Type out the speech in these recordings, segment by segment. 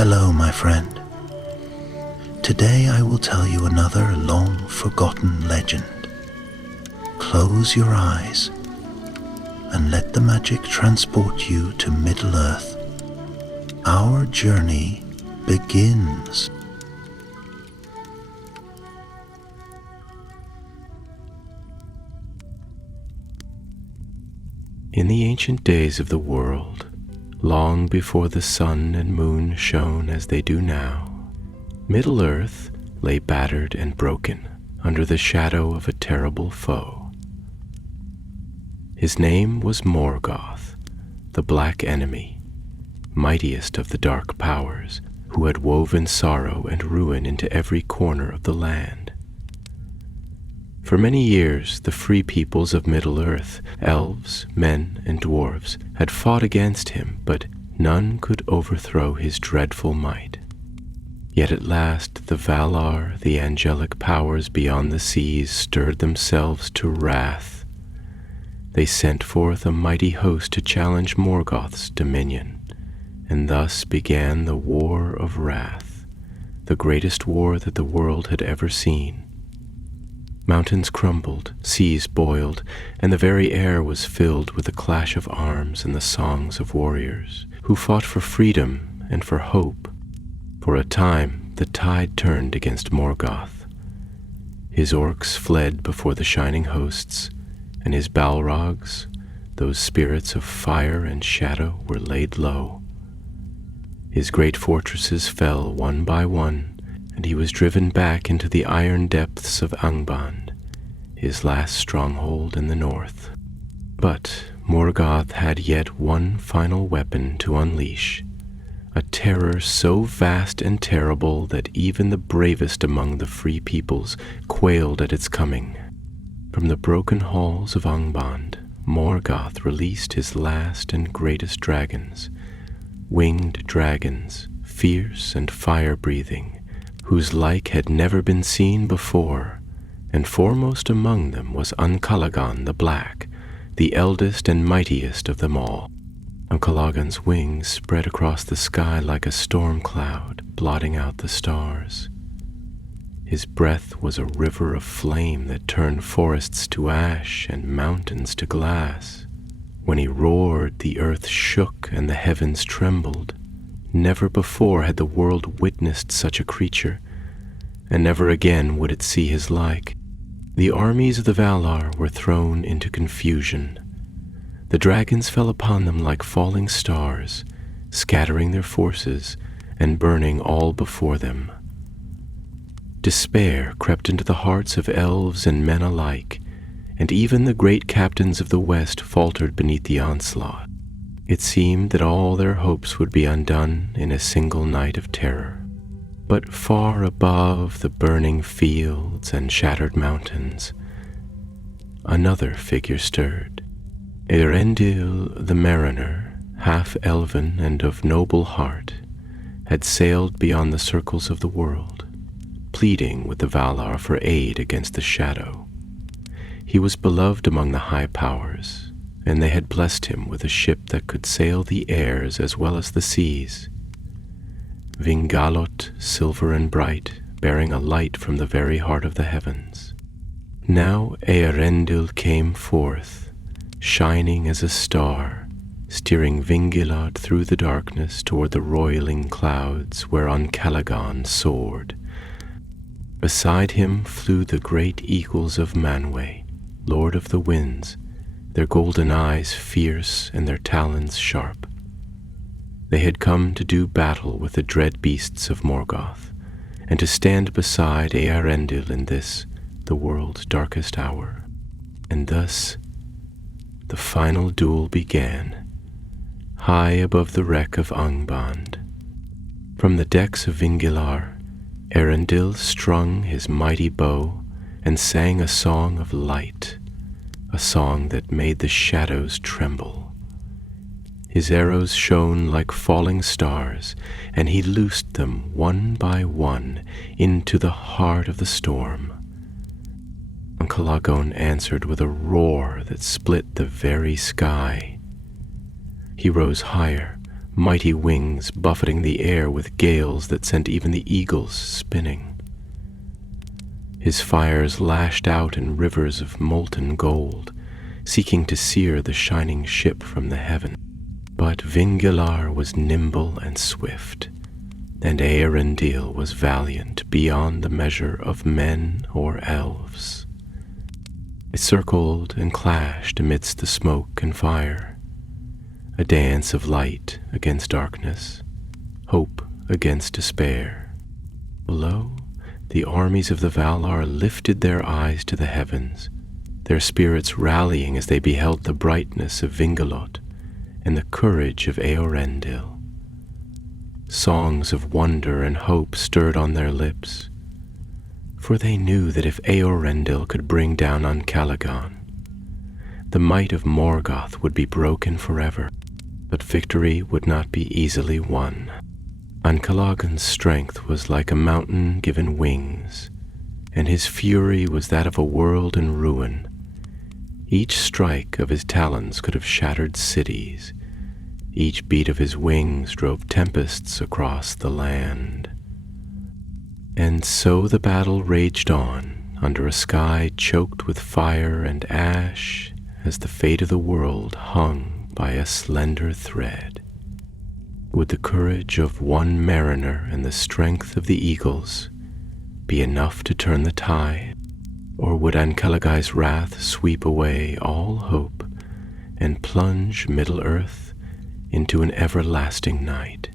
Hello, my friend. Today I will tell you another long-forgotten legend. Close your eyes and let the magic transport you to Middle-earth. Our journey begins. In the ancient days of the world, long before the sun and moon shone as they do now, Middle-earth lay battered and broken under the shadow of a terrible foe. His name was Morgoth, the Black Enemy, mightiest of the dark powers, who had woven sorrow and ruin into every corner of the land. For many years, the free peoples of Middle-earth, elves, men, and dwarves, had fought against him, but none could overthrow his dreadful might. Yet at last the Valar, the angelic powers beyond the seas, stirred themselves to wrath. They sent forth a mighty host to challenge Morgoth's dominion, and thus began the War of Wrath, the greatest war that the world had ever seen. Mountains crumbled, seas boiled, and the very air was filled with the clash of arms and the songs of warriors, who fought for freedom and for hope. For a time, the tide turned against Morgoth. His orcs fled before the shining hosts, and his Balrogs, those spirits of fire and shadow, were laid low. His great fortresses fell one by one, and he was driven back into the iron depths of Angband, his last stronghold in the north. But Morgoth had yet one final weapon to unleash, a terror so vast and terrible that even the bravest among the free peoples quailed at its coming. From the broken halls of Angband, Morgoth released his last and greatest dragons, winged dragons, fierce and fire-breathing, whose like had never been seen before, and foremost among them was Ancalagon the Black, the eldest and mightiest of them all. Ancalagon's wings spread across the sky like a storm cloud, blotting out the stars. His breath was a river of flame that turned forests to ash and mountains to glass. When he roared, the earth shook and the heavens trembled. Never before had the world witnessed such a creature, and never again would it see his like. The armies of the Valar were thrown into confusion. The dragons fell upon them like falling stars, scattering their forces and burning all before them. Despair crept into the hearts of elves and men alike, and even the great captains of the West faltered beneath the onslaught. It seemed that all their hopes would be undone in a single night of terror. But far above the burning fields and shattered mountains, another figure stirred. Eärendil the mariner, half-elven and of noble heart, had sailed beyond the circles of the world, pleading with the Valar for aid against the shadow. He was beloved among the high powers, and they had blessed him with a ship that could sail the airs as well as the seas. Vingalot, silver and bright, bearing a light from the very heart of the heavens. Now Eärendil came forth, shining as a star, steering Vingilad through the darkness toward the roiling clouds where Ancalagon soared. Beside him flew the great eagles of Manwë, Lord of the Winds, their golden eyes fierce and their talons sharp. They had come to do battle with the dread beasts of Morgoth, and to stand beside Eärendil in this, the world's darkest hour. And thus the final duel began, high above the wreck of Angband. From the decks of Vingilar, Eärendil strung his mighty bow and sang a song of light, a song that made the shadows tremble. His arrows shone like falling stars, and he loosed them one by one into the heart of the storm. Ancalagon answered with a roar that split the very sky. He rose higher, mighty wings buffeting the air with gales that sent even the eagles spinning. His fires lashed out in rivers of molten gold, seeking to sear the shining ship from the heaven. But Vingilar was nimble and swift, and Eärendil was valiant beyond the measure of men or elves. They circled and clashed amidst the smoke and fire, a dance of light against darkness, hope against despair. Below, the armies of the Valar lifted their eyes to the heavens, their spirits rallying as they beheld the brightness of Vingilot and the courage of Eärendil. Songs of wonder and hope stirred on their lips, for they knew that if Eärendil could bring down Ancalagon, the might of Morgoth would be broken forever, but victory would not be easily won. Ancalagon's strength was like a mountain given wings, and his fury was that of a world in ruin. Each strike of his talons could have shattered cities. Each beat of his wings drove tempests across the land. And so the battle raged on, under a sky choked with fire and ash, as the fate of the world hung by a slender thread. Would the courage of one mariner and the strength of the eagles be enough to turn the tide, or would Ancalagai's wrath sweep away all hope and plunge Middle-earth into an everlasting night?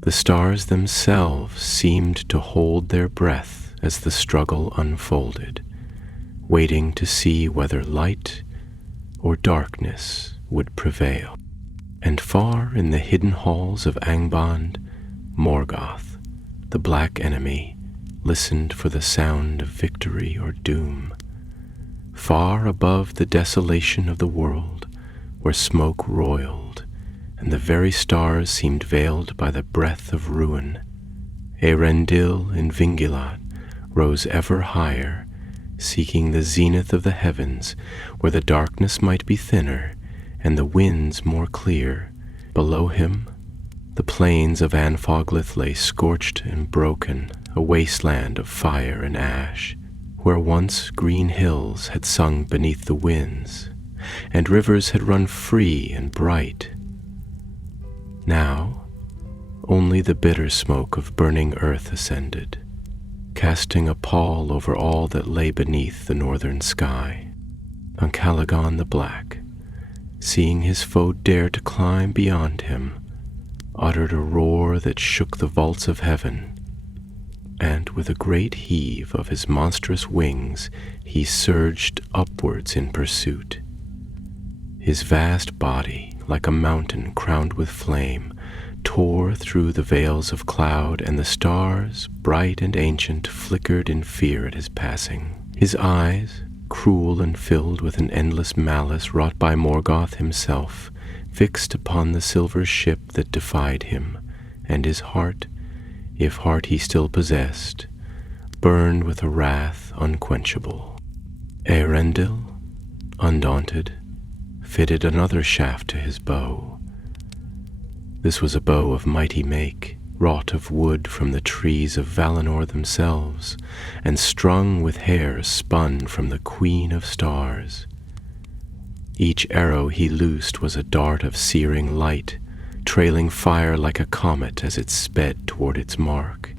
The stars themselves seemed to hold their breath as the struggle unfolded, waiting to see whether light or darkness would prevail. And far in the hidden halls of Angband, Morgoth, the black enemy, listened for the sound of victory or doom. Far above the desolation of the world, where smoke roiled, and the very stars seemed veiled by the breath of ruin, Eärendil and Vingilat rose ever higher, seeking the zenith of the heavens, where the darkness might be thinner and the winds more clear. Below him, the plains of Anfoglith lay scorched and broken, a wasteland of fire and ash, where once green hills had sung beneath the winds, and rivers had run free and bright. Now, only the bitter smoke of burning earth ascended, casting a pall over all that lay beneath the northern sky. Ancalagon the Black, seeing his foe dare to climb beyond him, uttered a roar that shook the vaults of heaven, and with a great heave of his monstrous wings he surged upwards in pursuit. His vast body, like a mountain crowned with flame, tore through the veils of cloud, and the stars, bright and ancient, flickered in fear at his passing. His eyes, cruel and filled with an endless malice wrought by Morgoth himself, fixed upon the silver ship that defied him, and his heart, if heart he still possessed, burned with a wrath unquenchable. Eärendil, undaunted, fitted another shaft to his bow. This was a bow of mighty make, wrought of wood from the trees of Valinor themselves, and strung with hair spun from the Queen of Stars. Each arrow he loosed was a dart of searing light, trailing fire like a comet as it sped toward its mark.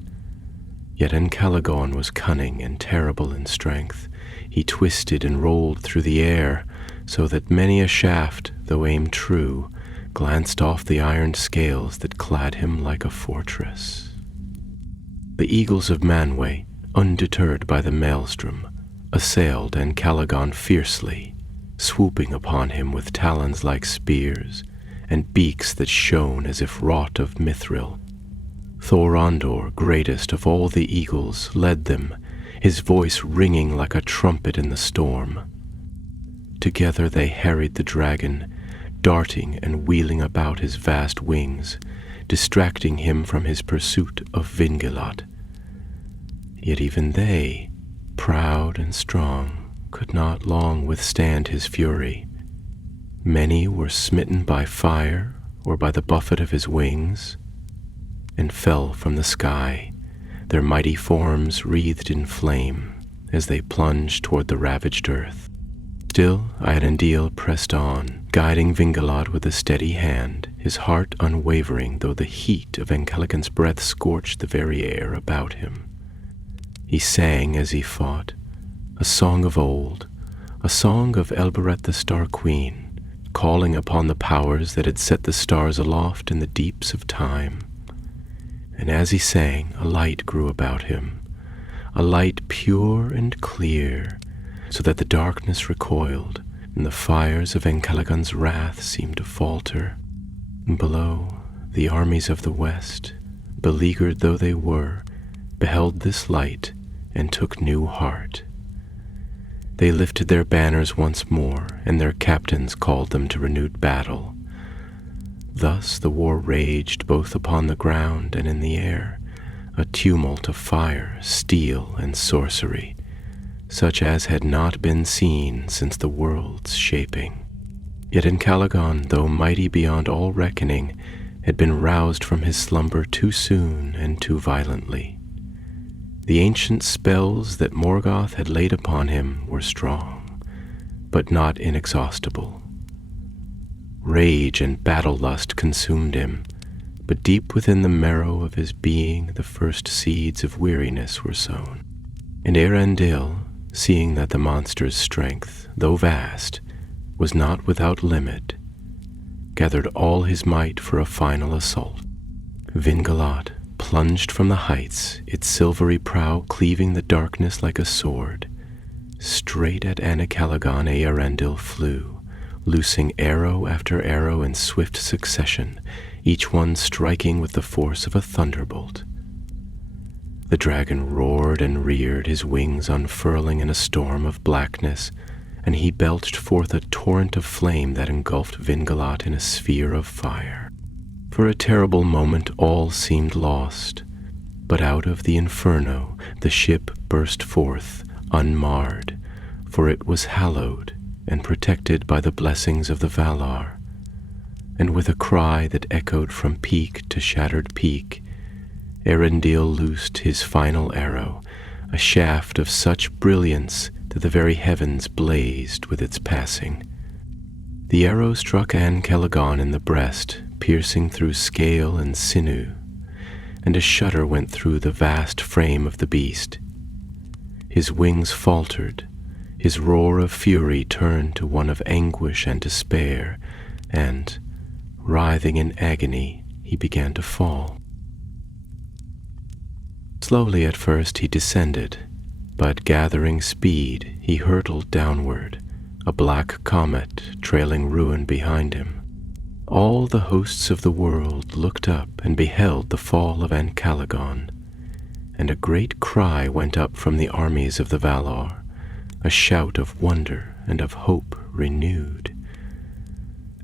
Yet Ancalagon was cunning and terrible in strength. He twisted and rolled through the air, so that many a shaft, though aimed true, glanced off the iron scales that clad him like a fortress. The eagles of Manwë, undeterred by the maelstrom, assailed Ancalagon fiercely, swooping upon him with talons like spears, and beaks that shone as if wrought of mithril. Thorondor, greatest of all the eagles, led them, his voice ringing like a trumpet in the storm. Together they harried the dragon, darting and wheeling about his vast wings, distracting him from his pursuit of Vingilot. Yet even they, proud and strong, could not long withstand his fury. Many were smitten by fire or by the buffet of his wings, and fell from the sky, their mighty forms wreathed in flame as they plunged toward the ravaged earth. Still Eärendil pressed on, guiding Vingalad with a steady hand, his heart unwavering though the heat of Ancalagon's breath scorched the very air about him. He sang as he fought, a song of old, a song of Elbereth the Star Queen, calling upon the powers that had set the stars aloft in the deeps of time. And as he sang, a light grew about him, a light pure and clear, so that the darkness recoiled, and the fires of Ancalagon's wrath seemed to falter. And below, the armies of the west, beleaguered though they were, beheld this light and took new heart. They lifted their banners once more, and their captains called them to renewed battle. Thus the war raged both upon the ground and in the air, a tumult of fire, steel, and sorcery, such as had not been seen since the world's shaping. Yet Ancalagon, though mighty beyond all reckoning, had been roused from his slumber too soon and too violently. The ancient spells that Morgoth had laid upon him were strong, but not inexhaustible. Rage and battle-lust consumed him, but deep within the marrow of his being the first seeds of weariness were sown. And Eärendil, seeing that the monster's strength, though vast, was not without limit, gathered all his might for a final assault. Vingalad plunged from the heights, its silvery prow cleaving the darkness like a sword. Straight at Ancalagon Eärendil flew, loosing arrow after arrow in swift succession, each one striking with the force of a thunderbolt. The dragon roared and reared, his wings unfurling in a storm of blackness, and he belched forth a torrent of flame that engulfed Vingalad in a sphere of fire. For a terrible moment all seemed lost, but out of the inferno the ship burst forth, unmarred, for it was hallowed and protected by the blessings of the Valar. And with a cry that echoed from peak to shattered peak, Eärendil loosed his final arrow, a shaft of such brilliance that the very heavens blazed with its passing. The arrow struck Ancalagon in the breast, piercing through scale and sinew, and a shudder went through the vast frame of the beast. His wings faltered, his roar of fury turned to one of anguish and despair, and, writhing in agony, he began to fall. Slowly at first he descended, but gathering speed he hurtled downward, a black comet trailing ruin behind him. All the hosts of the world looked up and beheld the fall of Ancalagon, and a great cry went up from the armies of the Valar, a shout of wonder and of hope renewed.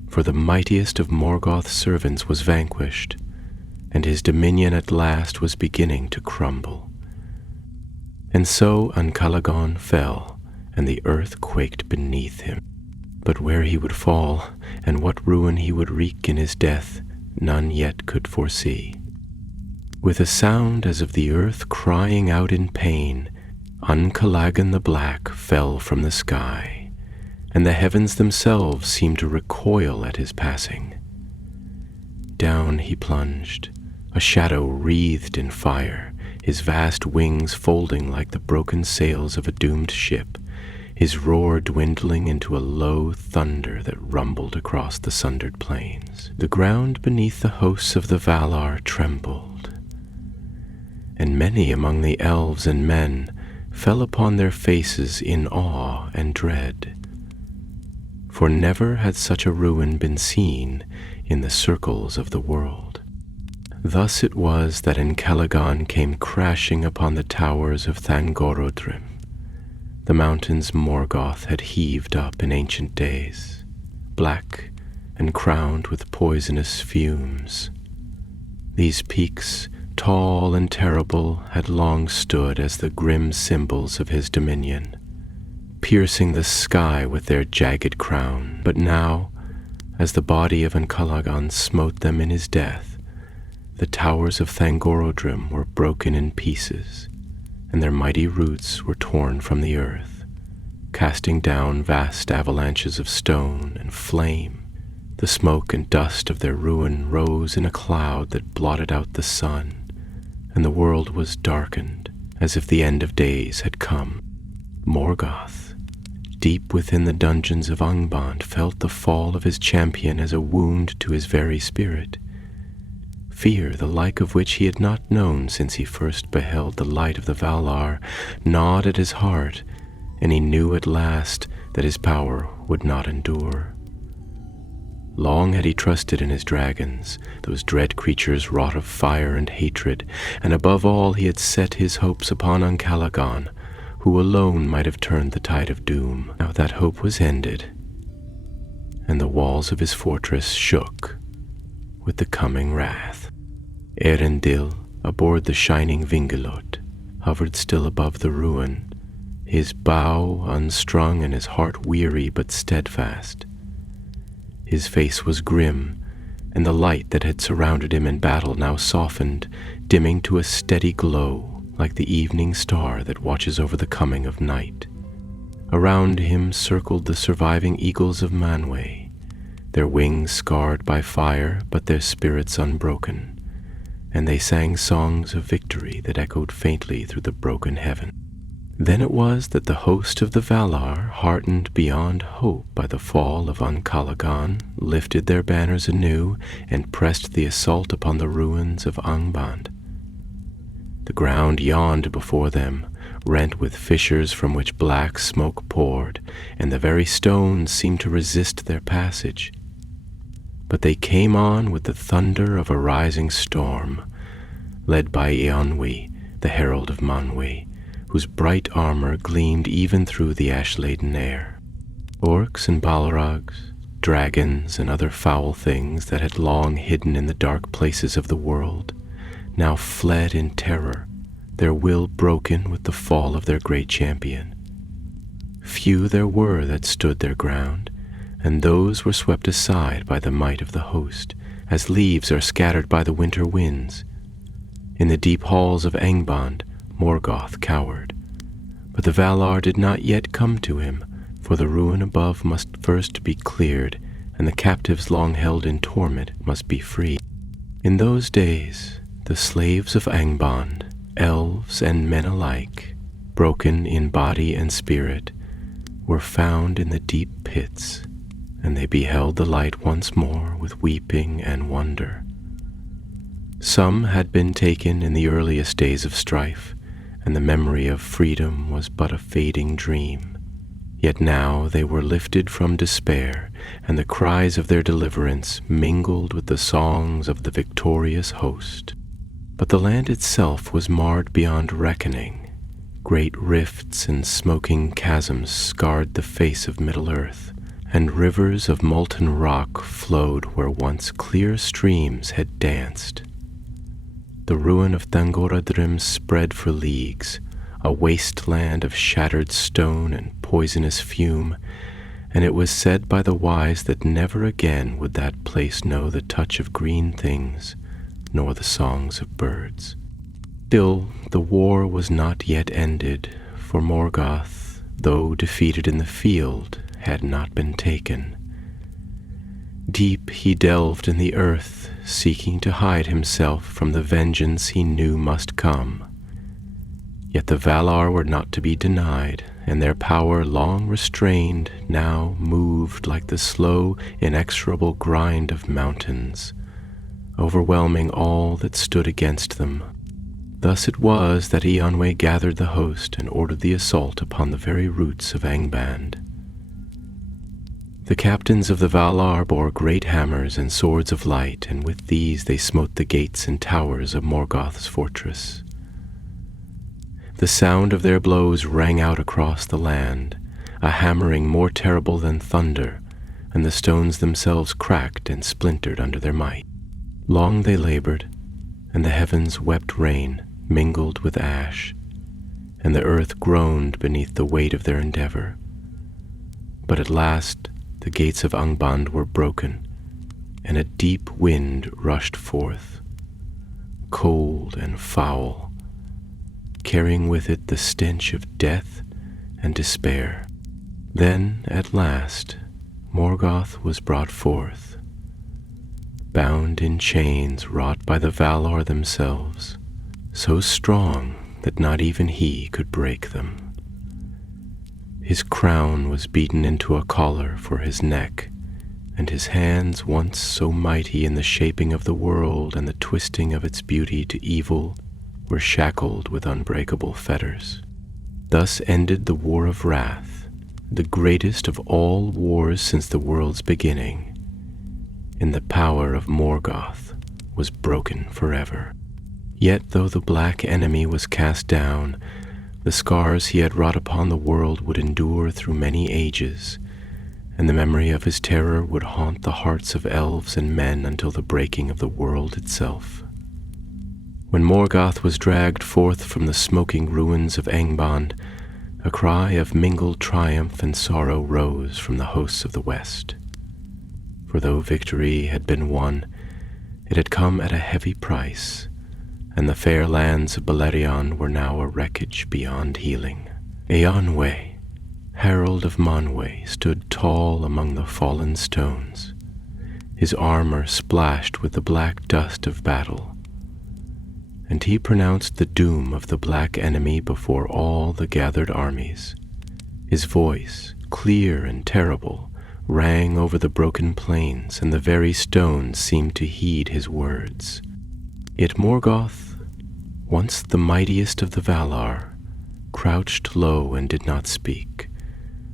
For the mightiest of Morgoth's servants was vanquished, and his dominion at last was beginning to crumble. And so Ancalagon fell, and the earth quaked beneath him. But where he would fall, and what ruin he would wreak in his death, none yet could foresee. With a sound as of the earth crying out in pain, Ancalagon the Black fell from the sky, and the heavens themselves seemed to recoil at his passing. Down he plunged, a shadow wreathed in fire, his vast wings folding like the broken sails of a doomed ship, his roar dwindling into a low thunder that rumbled across the sundered plains. The ground beneath the hosts of the Valar trembled, and many among the elves and men fell upon their faces in awe and dread, for never had such a ruin been seen in the circles of the world. Thus it was that Ancalagon came crashing upon the towers of Thangorodrim, the mountains Morgoth had heaved up in ancient days, black and crowned with poisonous fumes. These peaks, tall and terrible, had long stood as the grim symbols of his dominion, piercing the sky with their jagged crown. But now, As the body of Ancalagon smote them in his death, the towers of Thangorodrim were broken in pieces, and their mighty roots were torn from the earth, casting down vast avalanches of stone and flame. The smoke and dust of their ruin rose in a cloud that blotted out the sun, and the world was darkened as if the end of days had come. Morgoth, deep within the dungeons of Angband, felt the fall of his champion as a wound to his very spirit. Fear, the like of which he had not known since he first beheld the light of the Valar, gnawed at his heart, and he knew at last that his power would not endure. Long had he trusted in his dragons, those dread creatures wrought of fire and hatred, and above all he had set his hopes upon Ancalagon, who alone might have turned the tide of doom. Now that hope was ended, and the walls of his fortress shook with the coming wrath. Erendil, aboard the shining Vingelot, hovered still above the ruin, his bow unstrung and his heart weary but steadfast. His face was grim, and the light that had surrounded him in battle now softened, dimming to a steady glow, like the evening star that watches over the coming of night. Around him circled the surviving eagles of Manwë, their wings scarred by fire, but their spirits unbroken, and they sang songs of victory that echoed faintly through the broken heaven. Then it was that the host of the Valar, heartened beyond hope by the fall of Ancalagon, lifted their banners anew and pressed the assault upon the ruins of Angband. The ground yawned before them, rent with fissures from which black smoke poured, and the very stones seemed to resist their passage. But they came on with the thunder of a rising storm, led by Eonwy, the herald of Manwë, whose bright armor gleamed even through the ash-laden air. Orcs and balrogs, dragons and other foul things that had long hidden in the dark places of the world, now fled in terror, their will broken with the fall of their great champion. Few there were that stood their ground, and those were swept aside by the might of the host, as leaves are scattered by the winter winds. In the deep halls of Angband, Morgoth cowered, but the Valar did not yet come to him, for the ruin above must first be cleared, and the captives long held in torment must be freed. In those days, the slaves of Angband, elves and men alike, broken in body and spirit, were found in the deep pits, and they beheld the light once more with weeping and wonder. Some had been taken in the earliest days of strife, and the memory of freedom was but a fading dream. Yet now they were lifted from despair, and the cries of their deliverance mingled with the songs of the victorious host. But the land itself was marred beyond reckoning. Great rifts and smoking chasms scarred the face of Middle-earth, and rivers of molten rock flowed where once clear streams had danced. The ruin of Thangorodrim spread for leagues, a wasteland of shattered stone and poisonous fume, and it was said by the wise that never again would that place know the touch of green things, nor the songs of birds. Still, the war was not yet ended, for Morgoth, though defeated in the field, had not been taken. Deep he delved in the earth, seeking to hide himself from the vengeance he knew must come. Yet the Valar were not to be denied, and their power long restrained now moved like the slow, inexorable grind of mountains, overwhelming all that stood against them. Thus it was that Eonwy gathered the host and ordered the assault upon the very roots of Angband. The captains of the Valar bore great hammers and swords of light, and with these they smote the gates and towers of Morgoth's fortress. The sound of their blows rang out across the land, a hammering more terrible than thunder, and the stones themselves cracked and splintered under their might. Long they labored, and the heavens wept rain mingled with ash, and the earth groaned beneath the weight of their endeavor. But at last the gates of Angband were broken, and a deep wind rushed forth, cold and foul, carrying with it the stench of death and despair. Then, at last, Morgoth was brought forth, bound in chains wrought by the Valar themselves, so strong that not even he could break them. His crown was beaten into a collar for his neck, and his hands, once so mighty in the shaping of the world and the twisting of its beauty to evil, were shackled with unbreakable fetters. Thus ended the War of Wrath, the greatest of all wars since the world's beginning, and the power of Morgoth was broken forever. Yet though the black enemy was cast down, the scars he had wrought upon the world would endure through many ages, and the memory of his terror would haunt the hearts of elves and men until the breaking of the world itself. When Morgoth was dragged forth from the smoking ruins of Angband, a cry of mingled triumph and sorrow rose from the hosts of the west. For though victory had been won, it had come at a heavy price, and the fair lands of Beleriand were now a wreckage beyond healing. Eonwe, herald of Manwe, stood tall among the fallen stones, his armor splashed with the black dust of battle, and he pronounced the doom of the black enemy before all the gathered armies. His voice, clear and terrible, rang over the broken plains, and the very stones seemed to heed his words. Yet Morgoth, once the mightiest of the Valar, crouched low and did not speak,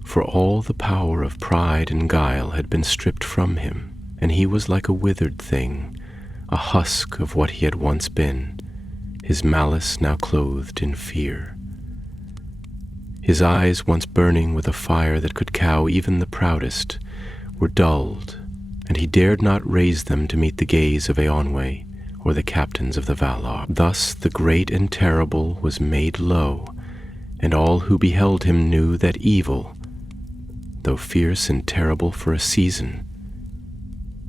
for all the power of pride and guile had been stripped from him, and he was like a withered thing, a husk of what he had once been, his malice now clothed in fear. His eyes, once burning with a fire that could cow even the proudest, were dulled, and he dared not raise them to meet the gaze of Eonwe or the captains of the Valar. Thus the great and terrible was made low, and all who beheld him knew that evil, though fierce and terrible for a season,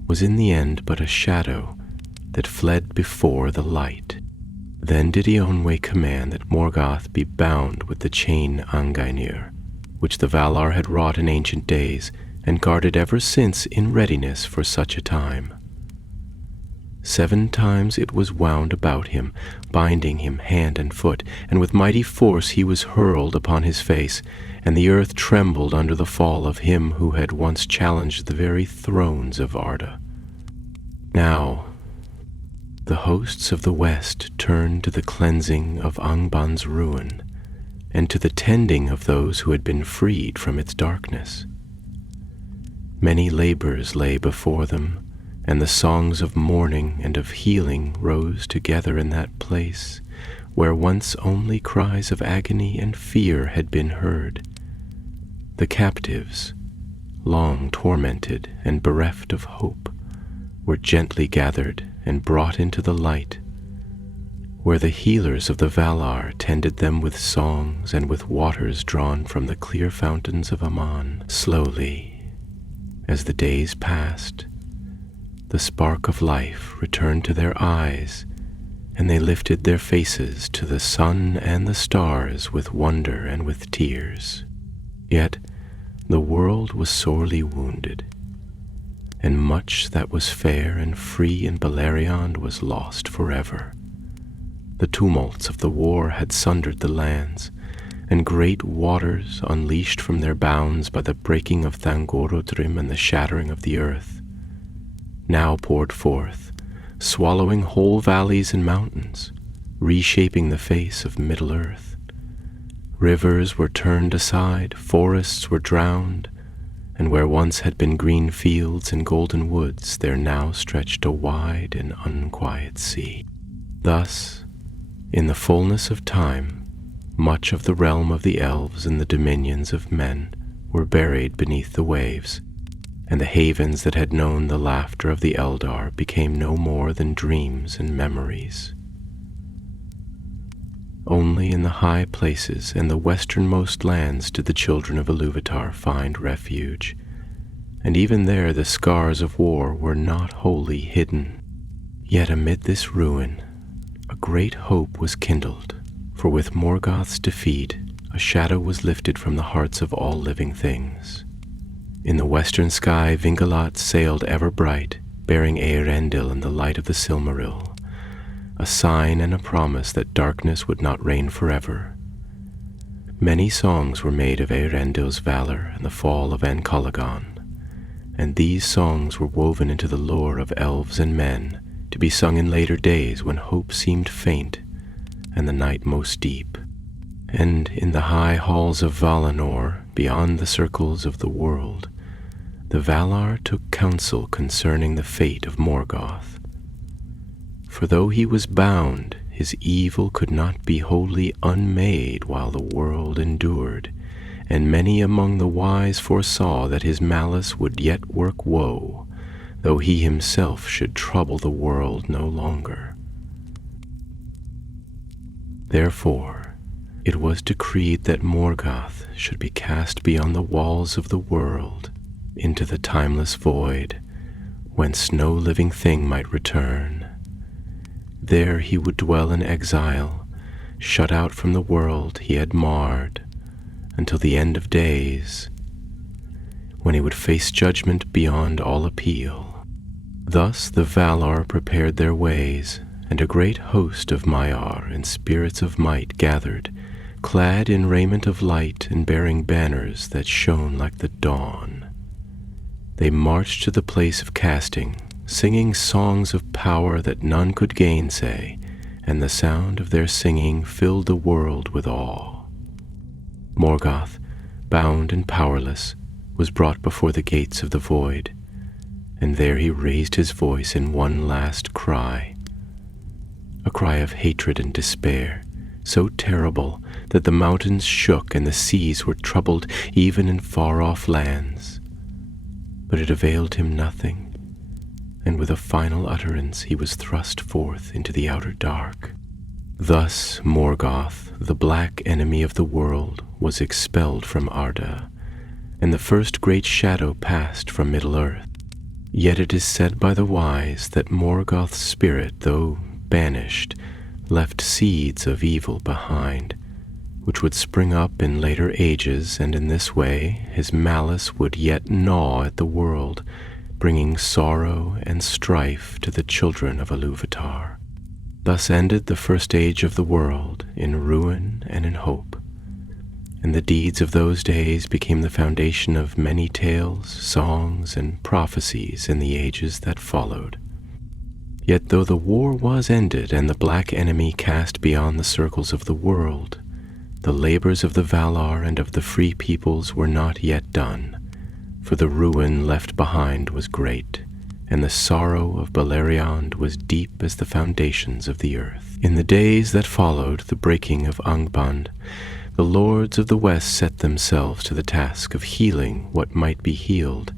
was in the end but a shadow that fled before the light. Then did Eonwe command that Morgoth be bound with the chain Angainir, which the Valar had wrought in ancient days, and guarded ever since in readiness for such a time. 7 times it was wound about him, binding him hand and foot, and with mighty force he was hurled upon his face, and the earth trembled under the fall of him who had once challenged the very thrones of Arda. Now the hosts of the west turned to the cleansing of Angband's ruin, and to the tending of those who had been freed from its darkness. Many labors lay before them, and the songs of mourning and of healing rose together in that place where once only cries of agony and fear had been heard. The captives, long tormented and bereft of hope, were gently gathered and brought into the light, where the healers of the Valar tended them with songs and with waters drawn from the clear fountains of Aman. Slowly, as the days passed, the spark of life returned to their eyes, and they lifted their faces to the sun and the stars with wonder and with tears. Yet the world was sorely wounded, and much that was fair and free in Beleriand was lost forever. The tumults of the war had sundered the lands, and great waters, unleashed from their bounds by the breaking of Thangorodrim and the shattering of the earth, now poured forth, swallowing whole valleys and mountains, reshaping the face of Middle-earth. Rivers were turned aside, forests were drowned, and where once had been green fields and golden woods, there now stretched a wide and unquiet sea. Thus, in the fullness of time, much of the realm of the elves and the dominions of men were buried beneath the waves, and the havens that had known the laughter of the Eldar became no more than dreams and memories. Only in the high places and the westernmost lands did the children of Iluvatar find refuge, and even there the scars of war were not wholly hidden. Yet amid this ruin, a great hope was kindled, for with Morgoth's defeat, a shadow was lifted from the hearts of all living things. In the western sky, Vingalot sailed ever bright, bearing Eärendil in the light of the Silmaril, a sign and a promise that darkness would not reign forever. Many songs were made of Eärendil's valor and the fall of Ancalagon, and these songs were woven into the lore of elves and men, to be sung in later days when hope seemed faint and the night most deep. And in the high halls of Valinor, beyond the circles of the world, the Valar took counsel concerning the fate of Morgoth. For though he was bound, his evil could not be wholly unmade while the world endured, and many among the wise foresaw that his malice would yet work woe, though he himself should trouble the world no longer. Therefore, it was decreed that Morgoth should be cast beyond the walls of the world into the timeless void, whence no living thing might return. There he would dwell in exile, shut out from the world he had marred, until the end of days, when he would face judgment beyond all appeal. Thus the Valar prepared their ways, and a great host of Maiar and spirits of might gathered, clad in raiment of light and bearing banners that shone like the dawn. They marched to the place of casting, singing songs of power that none could gainsay, and the sound of their singing filled the world with awe. Morgoth, bound and powerless, was brought before the gates of the void, and there he raised his voice in one last cry, a cry of hatred and despair, so terrible that the mountains shook and the seas were troubled even in far-off lands. But it availed him nothing, and with a final utterance he was thrust forth into the outer dark. Thus Morgoth, the black enemy of the world, was expelled from Arda, and the first great shadow passed from Middle-earth. Yet it is said by the wise that Morgoth's spirit, though banished, left seeds of evil behind, which would spring up in later ages, and in this way his malice would yet gnaw at the world, bringing sorrow and strife to the children of Ilúvatar. Thus ended the first age of the world, in ruin and in hope, and the deeds of those days became the foundation of many tales, songs, and prophecies in the ages that followed. Yet though the war was ended and the black enemy cast beyond the circles of the world, the labors of the Valar and of the free peoples were not yet done, for the ruin left behind was great, and the sorrow of Beleriand was deep as the foundations of the earth. In the days that followed the breaking of Angband, the lords of the West set themselves to the task of healing what might be healed,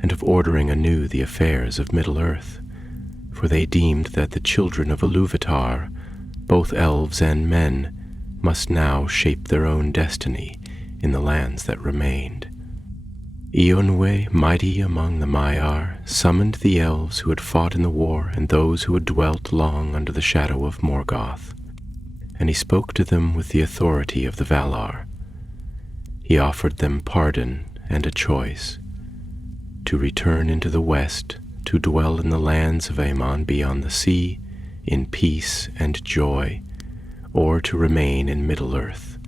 and of ordering anew the affairs of Middle-earth, for they deemed that the children of Ilúvatar, both elves and men, must now shape their own destiny in the lands that remained. Eonwe, mighty among the Maiar, summoned the elves who had fought in the war and those who had dwelt long under the shadow of Morgoth, and he spoke to them with the authority of the Valar. He offered them pardon and a choice, to return into the west, to dwell in the lands of Aemon beyond the sea, in peace and joy, or to remain in Middle-earth,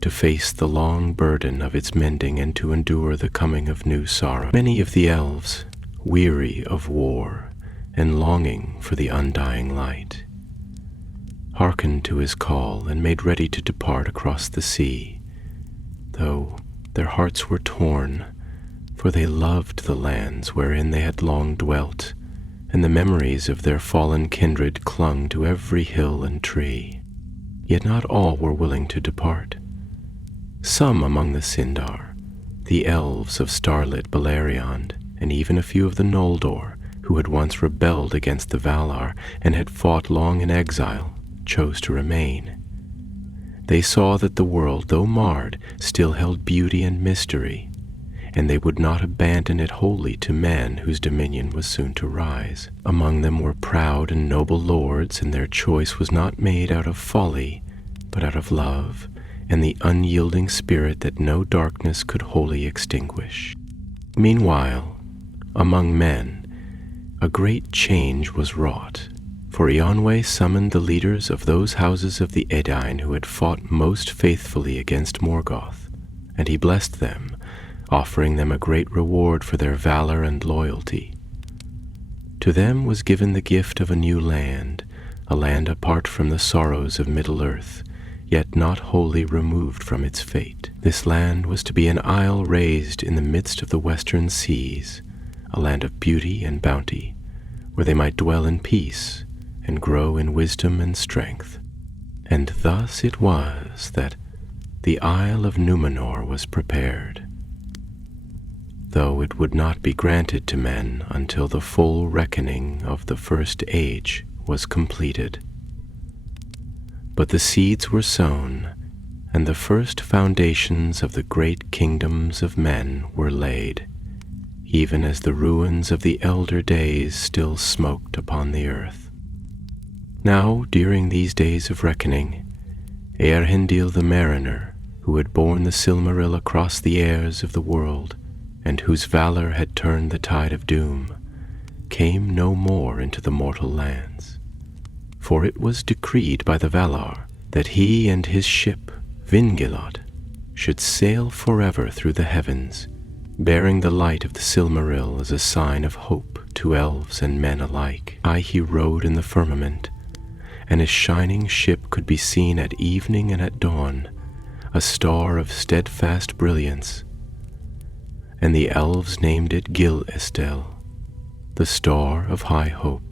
to face the long burden of its mending and to endure the coming of new sorrow. Many of the elves, weary of war and longing for the undying light, hearkened to his call and made ready to depart across the sea, though their hearts were torn, for they loved the lands wherein they had long dwelt, and the memories of their fallen kindred clung to every hill and tree. Yet not all were willing to depart. Some among the Sindar, the elves of starlit Beleriand, and even a few of the Noldor, who had once rebelled against the Valar and had fought long in exile, chose to remain. They saw that the world, though marred, still held beauty and mystery, and they would not abandon it wholly to men whose dominion was soon to rise. Among them were proud and noble lords, and their choice was not made out of folly, but out of love, and the unyielding spirit that no darkness could wholly extinguish. Meanwhile, among men, a great change was wrought, for Eonwe summoned the leaders of those houses of the Edain who had fought most faithfully against Morgoth, and he blessed them, offering them a great reward for their valor and loyalty. To them was given the gift of a new land, a land apart from the sorrows of Middle-earth, yet not wholly removed from its fate. This land was to be an isle raised in the midst of the western seas, a land of beauty and bounty, where they might dwell in peace and grow in wisdom and strength. And thus it was that the Isle of Numenor was prepared, though it would not be granted to men until the full reckoning of the first age was completed. But the seeds were sown, and the first foundations of the great kingdoms of men were laid, even as the ruins of the elder days still smoked upon the earth. Now, during these days of reckoning, Eärendil the mariner, who had borne the Silmaril across the airs of the world, and whose valor had turned the tide of doom, came no more into the mortal lands. For it was decreed by the Valar that he and his ship, Vingilad, should sail forever through the heavens, bearing the light of the Silmaril as a sign of hope to elves and men alike. High he rode in the firmament, and his shining ship could be seen at evening and at dawn, a star of steadfast brilliance, and the elves named it Gil-Estel, the star of high hope.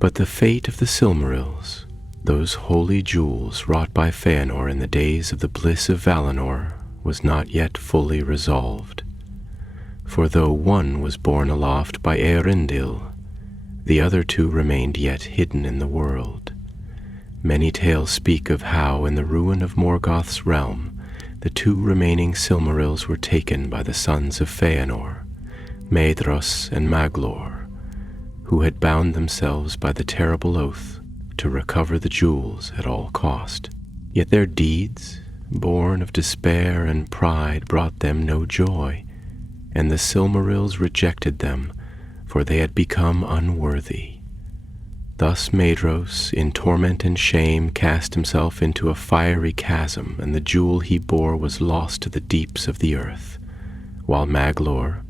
But the fate of the Silmarils, those holy jewels wrought by Feanor in the days of the bliss of Valinor, was not yet fully resolved. For though one was borne aloft by Eärendil, the other two remained yet hidden in the world. Many tales speak of how, in the ruin of Morgoth's realm, the two remaining Silmarils were taken by the sons of Feanor, Maedhros and Maglor, who had bound themselves by the terrible oath to recover the jewels at all cost. Yet their deeds, born of despair and pride, brought them no joy, and the Silmarils rejected them, for they had become unworthy. Thus Maedhros, in torment and shame, cast himself into a fiery chasm, and the jewel he bore was lost to the deeps of the earth, while Maglor,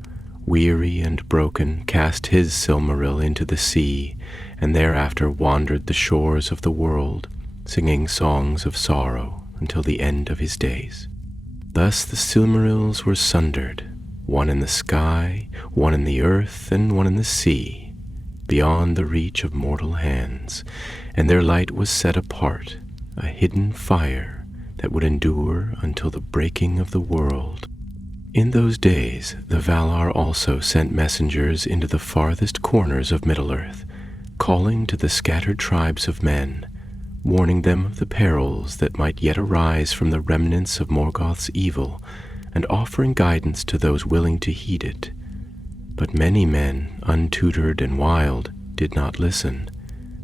weary and broken, cast his Silmaril into the sea, and thereafter wandered the shores of the world, singing songs of sorrow until the end of his days. Thus the Silmarils were sundered, one in the sky, one in the earth, and one in the sea, beyond the reach of mortal hands, and their light was set apart, a hidden fire that would endure until the breaking of the world. In those days the Valar also sent messengers into the farthest corners of Middle-earth, calling to the scattered tribes of men, warning them of the perils that might yet arise from the remnants of Morgoth's evil, and offering guidance to those willing to heed it. But many men, untutored and wild, did not listen,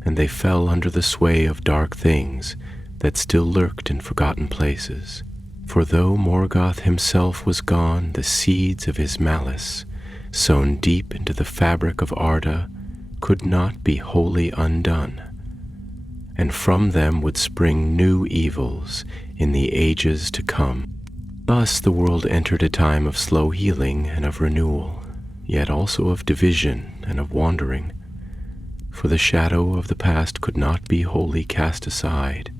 and they fell under the sway of dark things that still lurked in forgotten places. For though Morgoth himself was gone, the seeds of his malice, sown deep into the fabric of Arda, could not be wholly undone, and from them would spring new evils in the ages to come. Thus the world entered a time of slow healing and of renewal, yet also of division and of wandering, for the shadow of the past could not be wholly cast aside,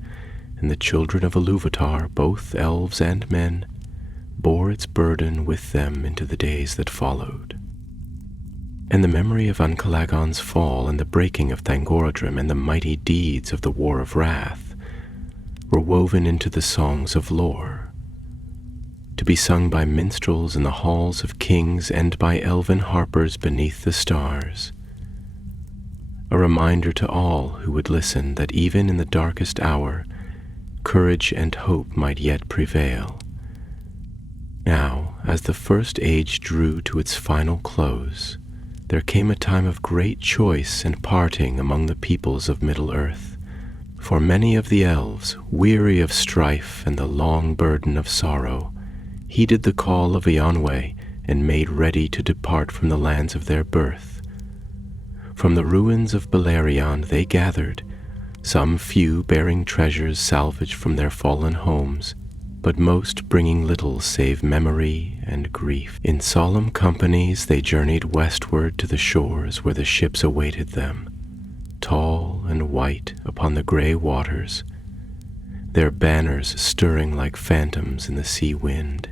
and the children of Ilúvatar, both elves and men, bore its burden with them into the days that followed. And the memory of Ancalagon's fall and the breaking of Thangorodrim and the mighty deeds of the War of Wrath were woven into the songs of lore, to be sung by minstrels in the halls of kings and by elven harpers beneath the stars, a reminder to all who would listen that even in the darkest hour, courage and hope might yet prevail. Now, as the first age drew to its final close, there came a time of great choice and parting among the peoples of Middle-earth. For many of the elves, weary of strife and the long burden of sorrow, heeded the call of Eonwe and made ready to depart from the lands of their birth. From the ruins of Beleriand they gathered, some few bearing treasures salvaged from their fallen homes, but most bringing little save memory and grief. In solemn companies they journeyed westward to the shores where the ships awaited them, tall and white upon the gray waters, their banners stirring like phantoms in the sea wind.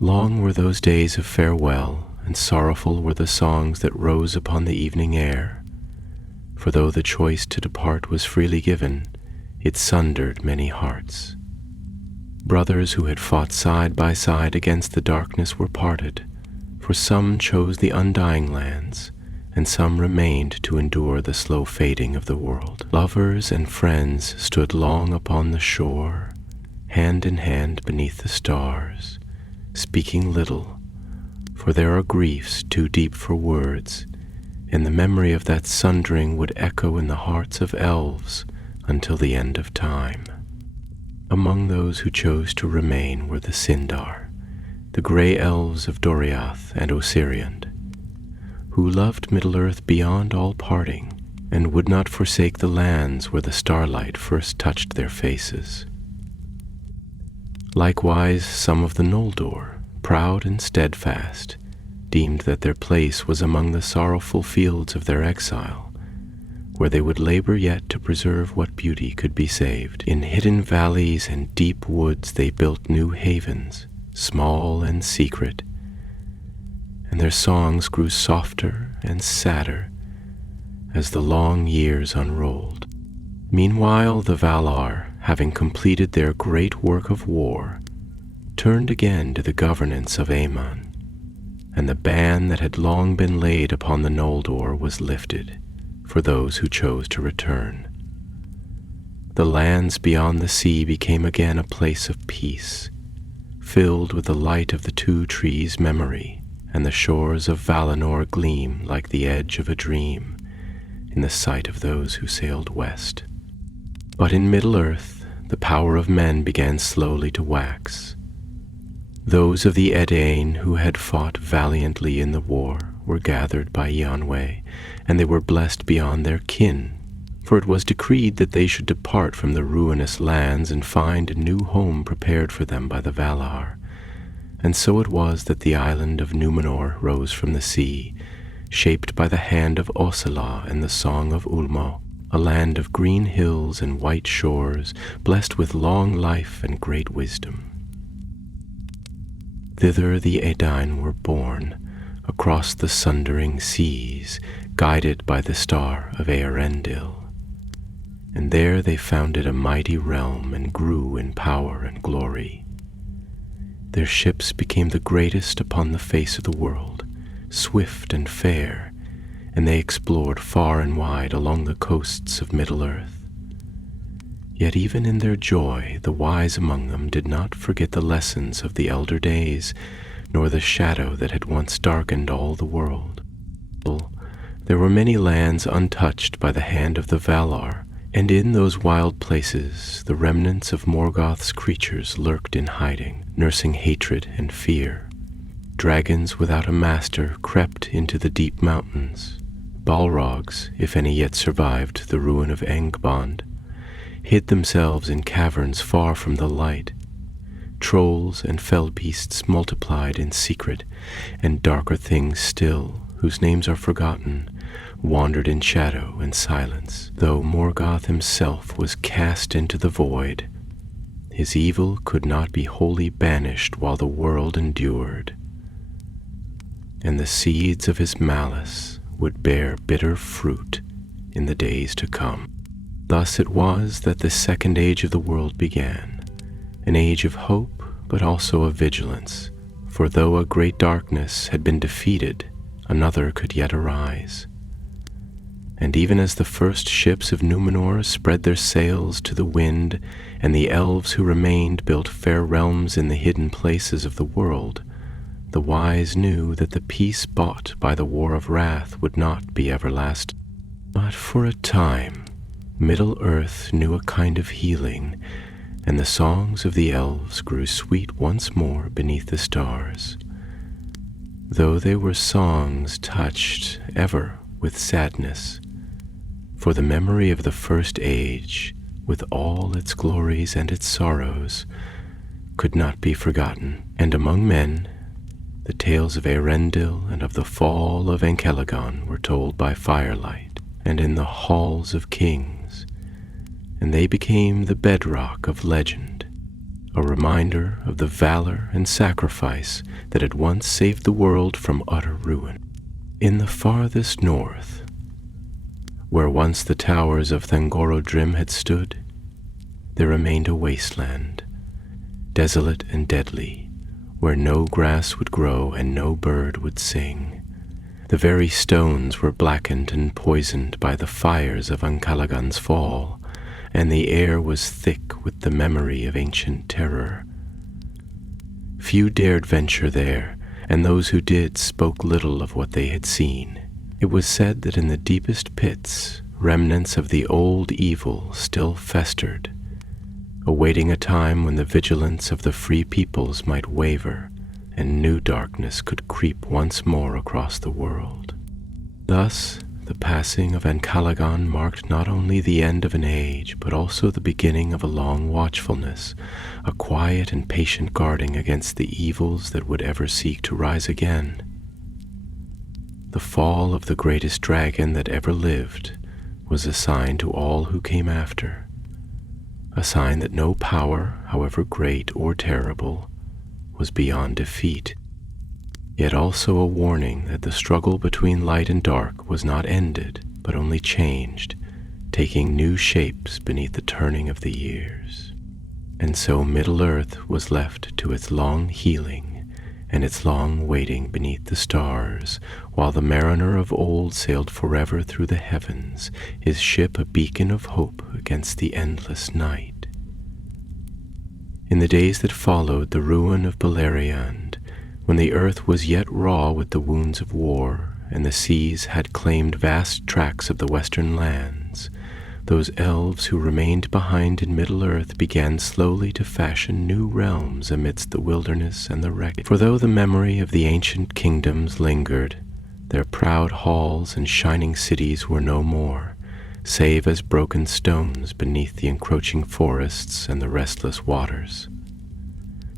Long were those days of farewell, and sorrowful were the songs that rose upon the evening air, for though the choice to depart was freely given, it sundered many hearts. Brothers who had fought side by side against the darkness were parted, for some chose the undying lands, and some remained to endure the slow fading of the world. Lovers and friends stood long upon the shore, hand in hand beneath the stars, speaking little, for there are griefs too deep for words, and the memory of that sundering would echo in the hearts of elves until the end of time. Among those who chose to remain were the Sindar, the grey elves of Doriath and Osiriand, who loved Middle-earth beyond all parting, and would not forsake the lands where the starlight first touched their faces. Likewise, some of the Noldor, proud and steadfast, deemed that their place was among the sorrowful fields of their exile, where they would labor yet to preserve what beauty could be saved. In hidden valleys and deep woods they built new havens, small and secret, and their songs grew softer and sadder as the long years unrolled. Meanwhile the Valar, having completed their great work of war, turned again to the governance of Aemon, and the ban that had long been laid upon the Noldor was lifted for those who chose to return. The lands beyond the sea became again a place of peace, filled with the light of the two trees' memory, and the shores of Valinor gleam like the edge of a dream in the sight of those who sailed west. But in Middle-earth, the power of men began slowly to wax. Those of the Edain who had fought valiantly in the war were gathered by Eonwe, and they were blessed beyond their kin, for it was decreed that they should depart from the ruinous lands and find a new home prepared for them by the Valar. And so it was that the island of Númenor rose from the sea, shaped by the hand of Osela and the song of Ulmo, a land of green hills and white shores, blessed with long life and great wisdom. Thither the Edain were born, across the sundering seas, guided by the star of Eärendil. And there they founded a mighty realm and grew in power and glory. Their ships became the greatest upon the face of the world, swift and fair, and they explored far and wide along the coasts of Middle-earth. Yet even in their joy, the wise among them did not forget the lessons of the elder days, nor the shadow that had once darkened all the world. There were many lands untouched by the hand of the Valar, and in those wild places the remnants of Morgoth's creatures lurked in hiding, nursing hatred and fear. Dragons without a master crept into the deep mountains. Balrogs, if any yet survived the ruin of Angband, hid themselves in caverns far from the light. Trolls and fell beasts multiplied in secret, and darker things still, whose names are forgotten, wandered in shadow and silence. Though Morgoth himself was cast into the void, his evil could not be wholly banished while the world endured, and the seeds of his malice would bear bitter fruit in the days to come. Thus it was that the second age of the world began, an age of hope, but also of vigilance, for though a great darkness had been defeated, another could yet arise. And even as the first ships of Numenor spread their sails to the wind, and the elves who remained built fair realms in the hidden places of the world, the wise knew that the peace bought by the war of wrath would not be everlasting. But for a time, Middle-earth knew a kind of healing, and the songs of the elves grew sweet once more beneath the stars, though they were songs touched ever with sadness, for the memory of the first age, with all its glories and its sorrows, could not be forgotten. And among men, the tales of Eärendil and of the fall of Ancalagon were told by firelight and in the halls of kings, and they became the bedrock of legend, a reminder of the valor and sacrifice that had once saved the world from utter ruin. In the farthest north, where once the towers of Thangorodrim had stood, there remained a wasteland, desolate and deadly, where no grass would grow and no bird would sing. The very stones were blackened and poisoned by the fires of Ancalagon's fall, and the air was thick with the memory of ancient terror. Few dared venture there, and those who did spoke little of what they had seen. It was said that in the deepest pits, remnants of the old evil still festered, awaiting a time when the vigilance of the free peoples might waver and new darkness could creep once more across the world. Thus, the passing of Ancalagon marked not only the end of an age, but also the beginning of a long watchfulness, a quiet and patient guarding against the evils that would ever seek to rise again. The fall of the greatest dragon that ever lived was a sign to all who came after, a sign that no power, however great or terrible, was beyond defeat, yet also a warning that the struggle between light and dark was not ended, but only changed, taking new shapes beneath the turning of the years. And so Middle-earth was left to its long healing and its long waiting beneath the stars, while the mariner of old sailed forever through the heavens, his ship a beacon of hope against the endless night. In the days that followed the ruin of Beleriand, when the earth was yet raw with the wounds of war, and the seas had claimed vast tracts of the western lands, those elves who remained behind in Middle-earth began slowly to fashion new realms amidst the wilderness and the wreckage. For though the memory of the ancient kingdoms lingered, their proud halls and shining cities were no more, save as broken stones beneath the encroaching forests and the restless waters.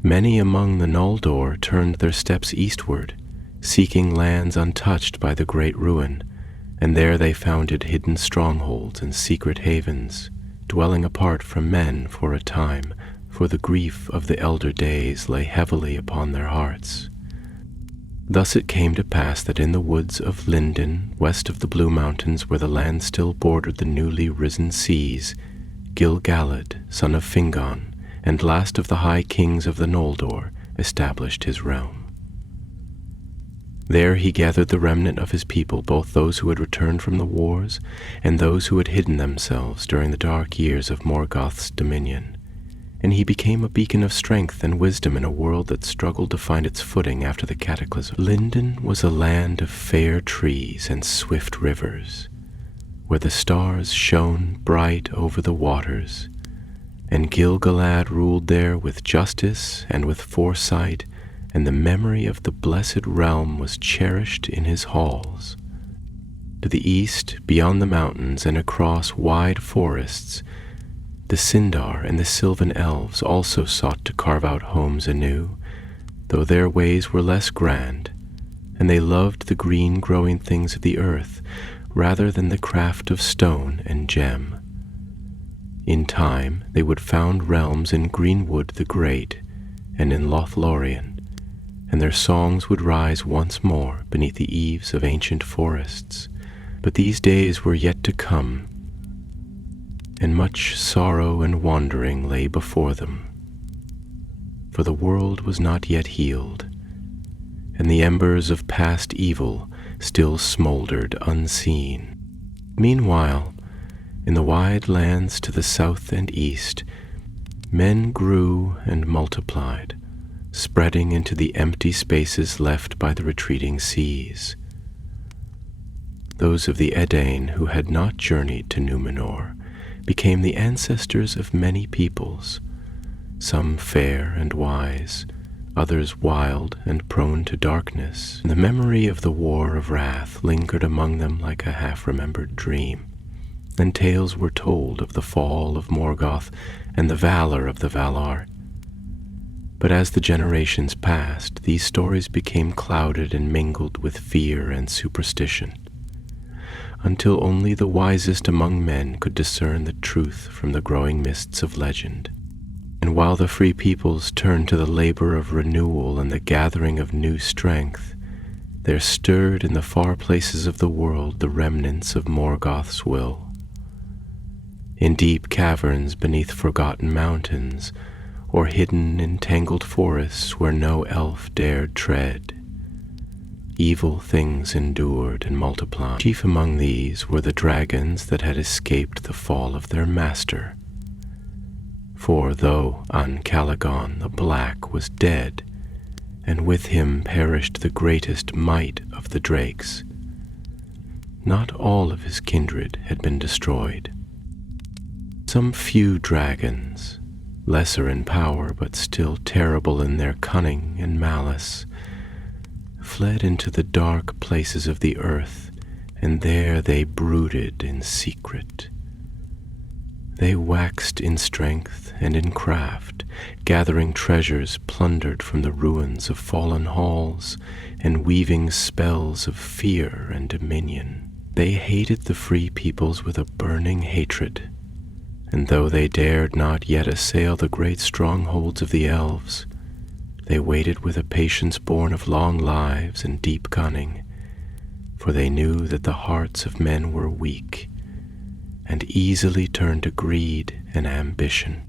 Many among the Noldor turned their steps eastward, seeking lands untouched by the great ruin, and there they founded hidden strongholds and secret havens, dwelling apart from men for a time, for the grief of the elder days lay heavily upon their hearts. Thus it came to pass that in the woods of Lindon, west of the Blue Mountains, where the land still bordered the newly risen seas, Gil-galad, son of Fingon, and last of the high kings of the Noldor, established his realm. There he gathered the remnant of his people, both those who had returned from the wars and those who had hidden themselves during the dark years of Morgoth's dominion, and he became a beacon of strength and wisdom in a world that struggled to find its footing after the cataclysm. Lindon was a land of fair trees and swift rivers, where the stars shone bright over the waters, and Gil-galad ruled there with justice and with foresight, and the memory of the blessed realm was cherished in his halls. To the east, beyond the mountains and across wide forests, the Sindar and the Sylvan elves also sought to carve out homes anew, though their ways were less grand, and they loved the green growing things of the earth rather than the craft of stone and gem. In time they would found realms in Greenwood the Great and in Lothlorien, and their songs would rise once more beneath the eaves of ancient forests. But these days were yet to come, and much sorrow and wandering lay before them. For the world was not yet healed, and the embers of past evil still smoldered unseen. Meanwhile, in the wide lands to the south and east, men grew and multiplied, spreading into the empty spaces left by the retreating seas. Those of the Edain who had not journeyed to Numenor became the ancestors of many peoples, some fair and wise, others wild and prone to darkness. The memory of the War of Wrath lingered among them like a half-remembered dream, and tales were told of the fall of Morgoth and the valor of the Valar. But as the generations passed, these stories became clouded and mingled with fear and superstition, until only the wisest among men could discern the truth from the growing mists of legend. And while the free peoples turned to the labor of renewal and the gathering of new strength, there stirred in the far places of the world the remnants of Morgoth's will. In deep caverns beneath forgotten mountains, or hidden in tangled forests where no elf dared tread, evil things endured and multiplied. Chief among these were the dragons that had escaped the fall of their master. For though Ancalagon the Black was dead, and with him perished the greatest might of the drakes, not all of his kindred had been destroyed. Some few dragons, lesser in power but still terrible in their cunning and malice, fled into the dark places of the earth, and there they brooded in secret. They waxed in strength and in craft, gathering treasures plundered from the ruins of fallen halls, and weaving spells of fear and dominion. They hated the free peoples with a burning hatred, and though they dared not yet assail the great strongholds of the elves, they waited with a patience born of long lives and deep cunning, for they knew that the hearts of men were weak and easily turned to greed and ambition.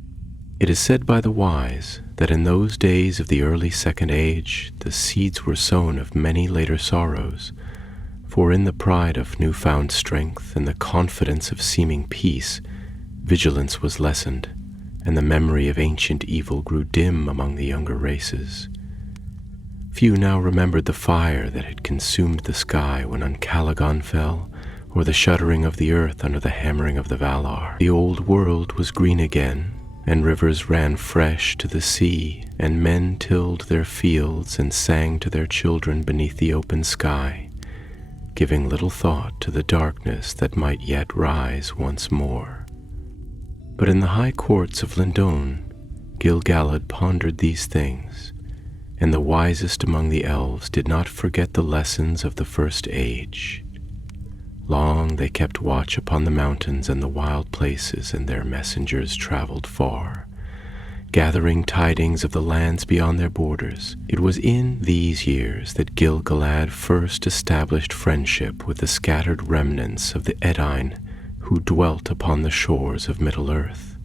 It is said by the wise that in those days of the early Second Age the seeds were sown of many later sorrows, for in the pride of newfound strength and the confidence of seeming peace, vigilance was lessened, and the memory of ancient evil grew dim among the younger races. Few now remembered the fire that had consumed the sky when Ancalagon fell, or the shuddering of the earth under the hammering of the Valar. The old world was green again, and rivers ran fresh to the sea, and men tilled their fields and sang to their children beneath the open sky, giving little thought to the darkness that might yet rise once more. But in the high courts of Lindon, Gil-galad pondered these things, and the wisest among the elves did not forget the lessons of the First Age. Long they kept watch upon the mountains and the wild places, and their messengers traveled far, gathering tidings of the lands beyond their borders. It was in these years that Gil-galad first established friendship with the scattered remnants of the Edain who dwelt upon the shores of Middle-earth,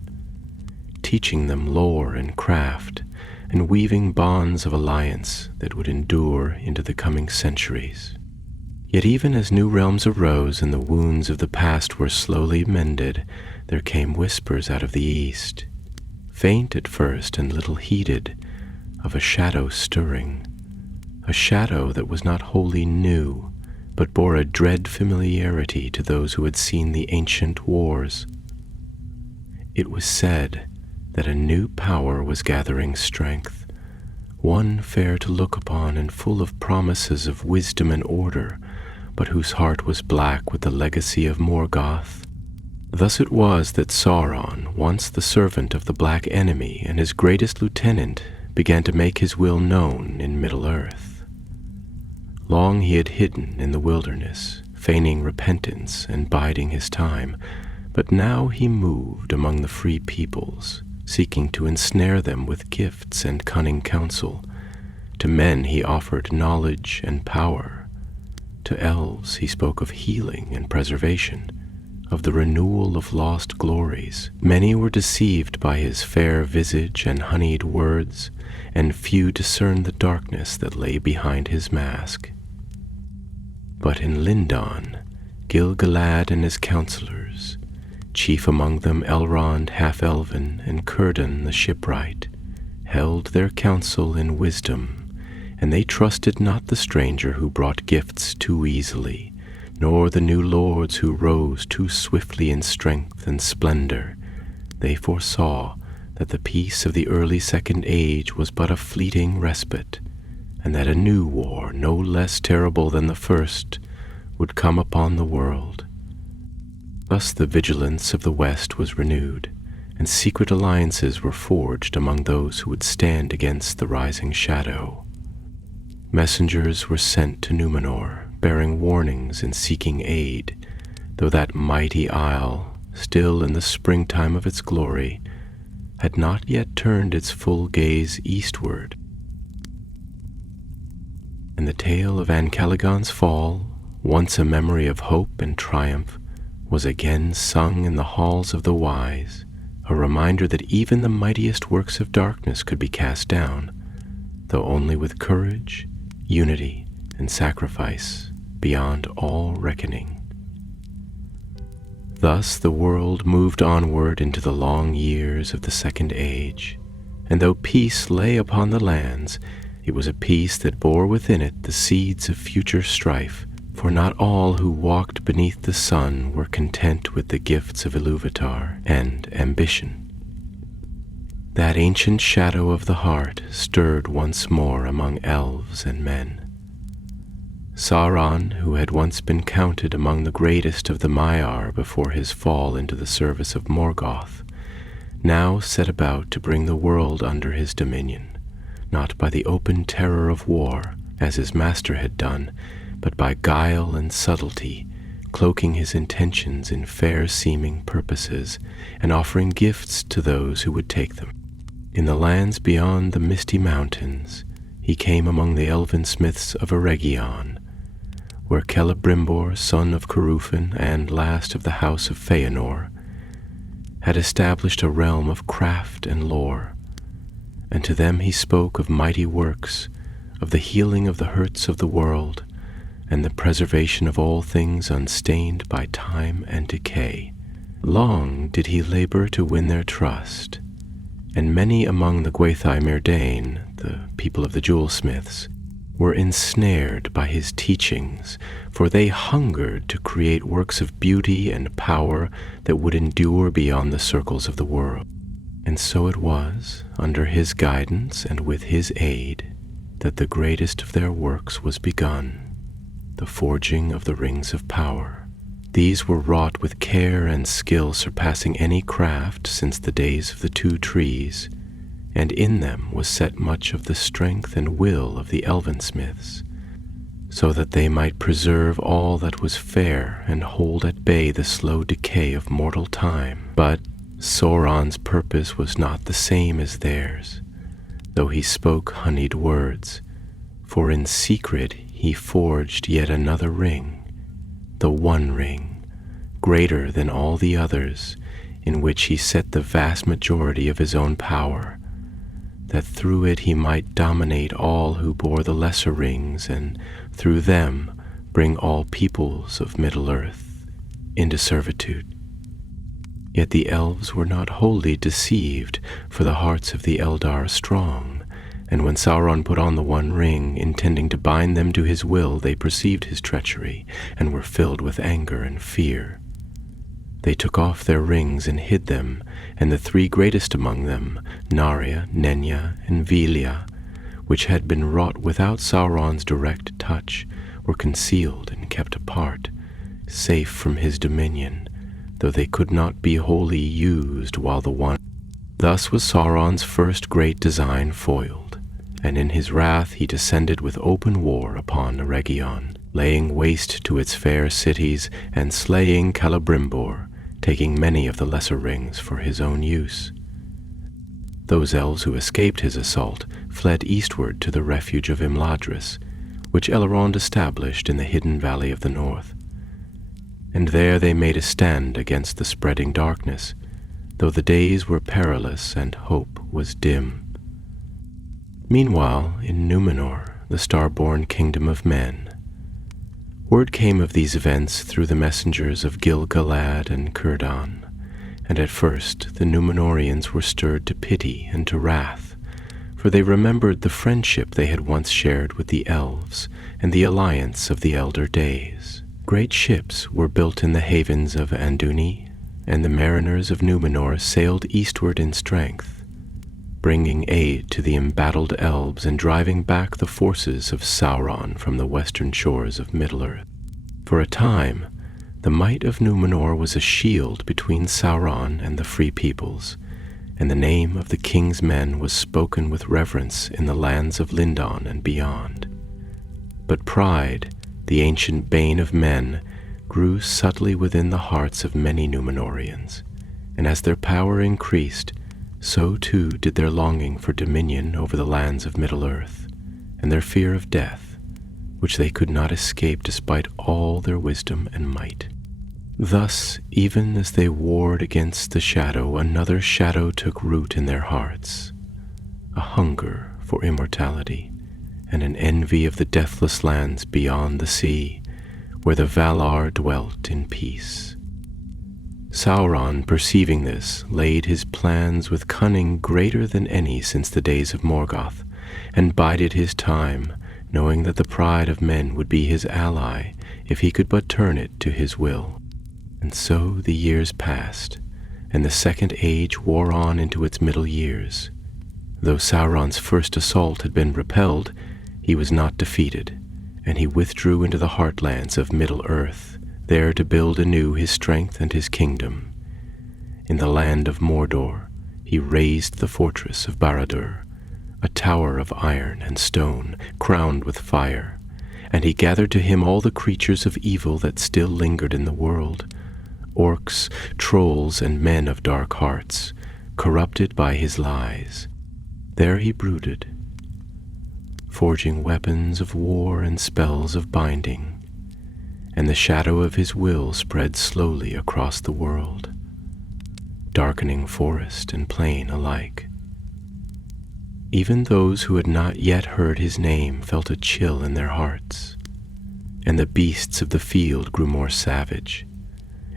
teaching them lore and craft, and weaving bonds of alliance that would endure into the coming centuries. Yet even as new realms arose and the wounds of the past were slowly mended, there came whispers out of the east, faint at first and little heeded, of a shadow stirring, a shadow that was not wholly new, but bore a dread familiarity to those who had seen the ancient wars. It was said that a new power was gathering strength, one fair to look upon and full of promises of wisdom and order, but whose heart was black with the legacy of Morgoth. Thus it was that Sauron, once the servant of the Black Enemy and his greatest lieutenant, began to make his will known in Middle-earth. Long he had hidden in the wilderness, feigning repentance and biding his time, but now he moved among the free peoples, seeking to ensnare them with gifts and cunning counsel. To men he offered knowledge and power. To elves he spoke of healing and preservation, of the renewal of lost glories. Many were deceived by his fair visage and honeyed words, and few discerned the darkness that lay behind his mask. But in Lindon, Gil-galad and his counselors, chief among them Elrond half-elven and Círdan the shipwright, held their counsel in wisdom, and they trusted not the stranger who brought gifts too easily, nor the new lords who rose too swiftly in strength and splendor. They foresaw that the peace of the early Second Age was but a fleeting respite, and that a new war, no less terrible than the first, would come upon the world. Thus the vigilance of the West was renewed, and secret alliances were forged among those who would stand against the rising shadow. Messengers were sent to Númenor, bearing warnings and seeking aid, though that mighty isle, still in the springtime of its glory, had not yet turned its full gaze eastward. And the tale of Ancalagon's fall, once a memory of hope and triumph, was again sung in the halls of the wise, a reminder that even the mightiest works of darkness could be cast down, though only with courage, unity, and sacrifice beyond all reckoning. Thus the world moved onward into the long years of the Second Age, and though peace lay upon the lands, it was a peace that bore within it the seeds of future strife, for not all who walked beneath the sun were content with the gifts of Ilúvatar and ambition. That ancient shadow of the heart stirred once more among elves and men. Sauron, who had once been counted among the greatest of the Maiar before his fall into the service of Morgoth, now set about to bring the world under his dominion, not by the open terror of war, as his master had done, but by guile and subtlety, cloaking his intentions in fair-seeming purposes, and offering gifts to those who would take them. In the lands beyond the misty mountains, he came among the elven smiths of Eregion, where Celebrimbor, son of Curufin and last of the house of Feanor, had established a realm of craft and lore, and to them he spoke of mighty works, of the healing of the hurts of the world, and the preservation of all things unstained by time and decay. Long did he labor to win their trust, and many among the Gwaithai Myrdain, the people of the jewelsmiths, were ensnared by his teachings, for they hungered to create works of beauty and power that would endure beyond the circles of the world. And so it was, under his guidance and with his aid, that the greatest of their works was begun, the forging of the rings of power. These were wrought with care and skill surpassing any craft since the days of the two trees, and in them was set much of the strength and will of the elven smiths, so that they might preserve all that was fair and hold at bay the slow decay of mortal time. But Sauron's purpose was not the same as theirs, though he spoke honeyed words, for in secret he forged yet another ring, the One Ring, greater than all the others, in which he set the vast majority of his own power, that through it he might dominate all who bore the lesser rings, and through them bring all peoples of Middle-earth into servitude. Yet the elves were not wholly deceived, for the hearts of the Eldar are strong, and when Sauron put on the One Ring, intending to bind them to his will, they perceived his treachery, and were filled with anger and fear. They took off their rings and hid them, and the three greatest among them, Narya, Nenya, and Velia, which had been wrought without Sauron's direct touch, were concealed and kept apart, safe from his dominion, though they could not be wholly used while the one. Thus was Sauron's first great design foiled, and in his wrath he descended with open war upon Eregion, laying waste to its fair cities and slaying Celebrimbor, taking many of the lesser rings for his own use. Those elves who escaped his assault fled eastward to the refuge of Imladris, which Elrond established in the hidden valley of the north. And there they made a stand against the spreading darkness, though the days were perilous and hope was dim. Meanwhile, in Númenor, the star-born kingdom of men, Word came of these events through the messengers of Gil-galad and Círdan, and at first the Númenóreans were stirred to pity and to wrath, for they remembered the friendship they had once shared with the elves and the alliance of the elder days. Great ships were built in the havens of Andúni, and the mariners of Númenor sailed eastward in strength, bringing aid to the embattled elves and driving back the forces of Sauron from the western shores of Middle-earth. For a time, the might of Númenor was a shield between Sauron and the free peoples, and the name of the king's men was spoken with reverence in the lands of Lindon and beyond. But pride, the ancient bane of men, grew subtly within the hearts of many Númenóreans, and as their power increased, so too did their longing for dominion over the lands of Middle-earth, and their fear of death, which they could not escape despite all their wisdom and might. Thus, even as they warred against the shadow, another shadow took root in their hearts, a hunger for immortality, and an envy of the deathless lands beyond the sea, where the Valar dwelt in peace. Sauron, perceiving this, laid his plans with cunning greater than any since the days of Morgoth, and bided his time, knowing that the pride of men would be his ally if he could but turn it to his will. And so the years passed, and the Second Age wore on into its middle years. Though Sauron's first assault had been repelled, he was not defeated, and he withdrew into the heartlands of Middle-earth, there to build anew his strength and his kingdom. In the land of Mordor, he razed the fortress of Barad-dûr, a tower of iron and stone, crowned with fire, and he gathered to him all the creatures of evil that still lingered in the world, orcs, trolls, and men of dark hearts, corrupted by his lies. There he brooded, forging weapons of war and spells of binding, and the shadow of his will spread slowly across the world, darkening forest and plain alike. Even those who had not yet heard his name felt a chill in their hearts, and the beasts of the field grew more savage,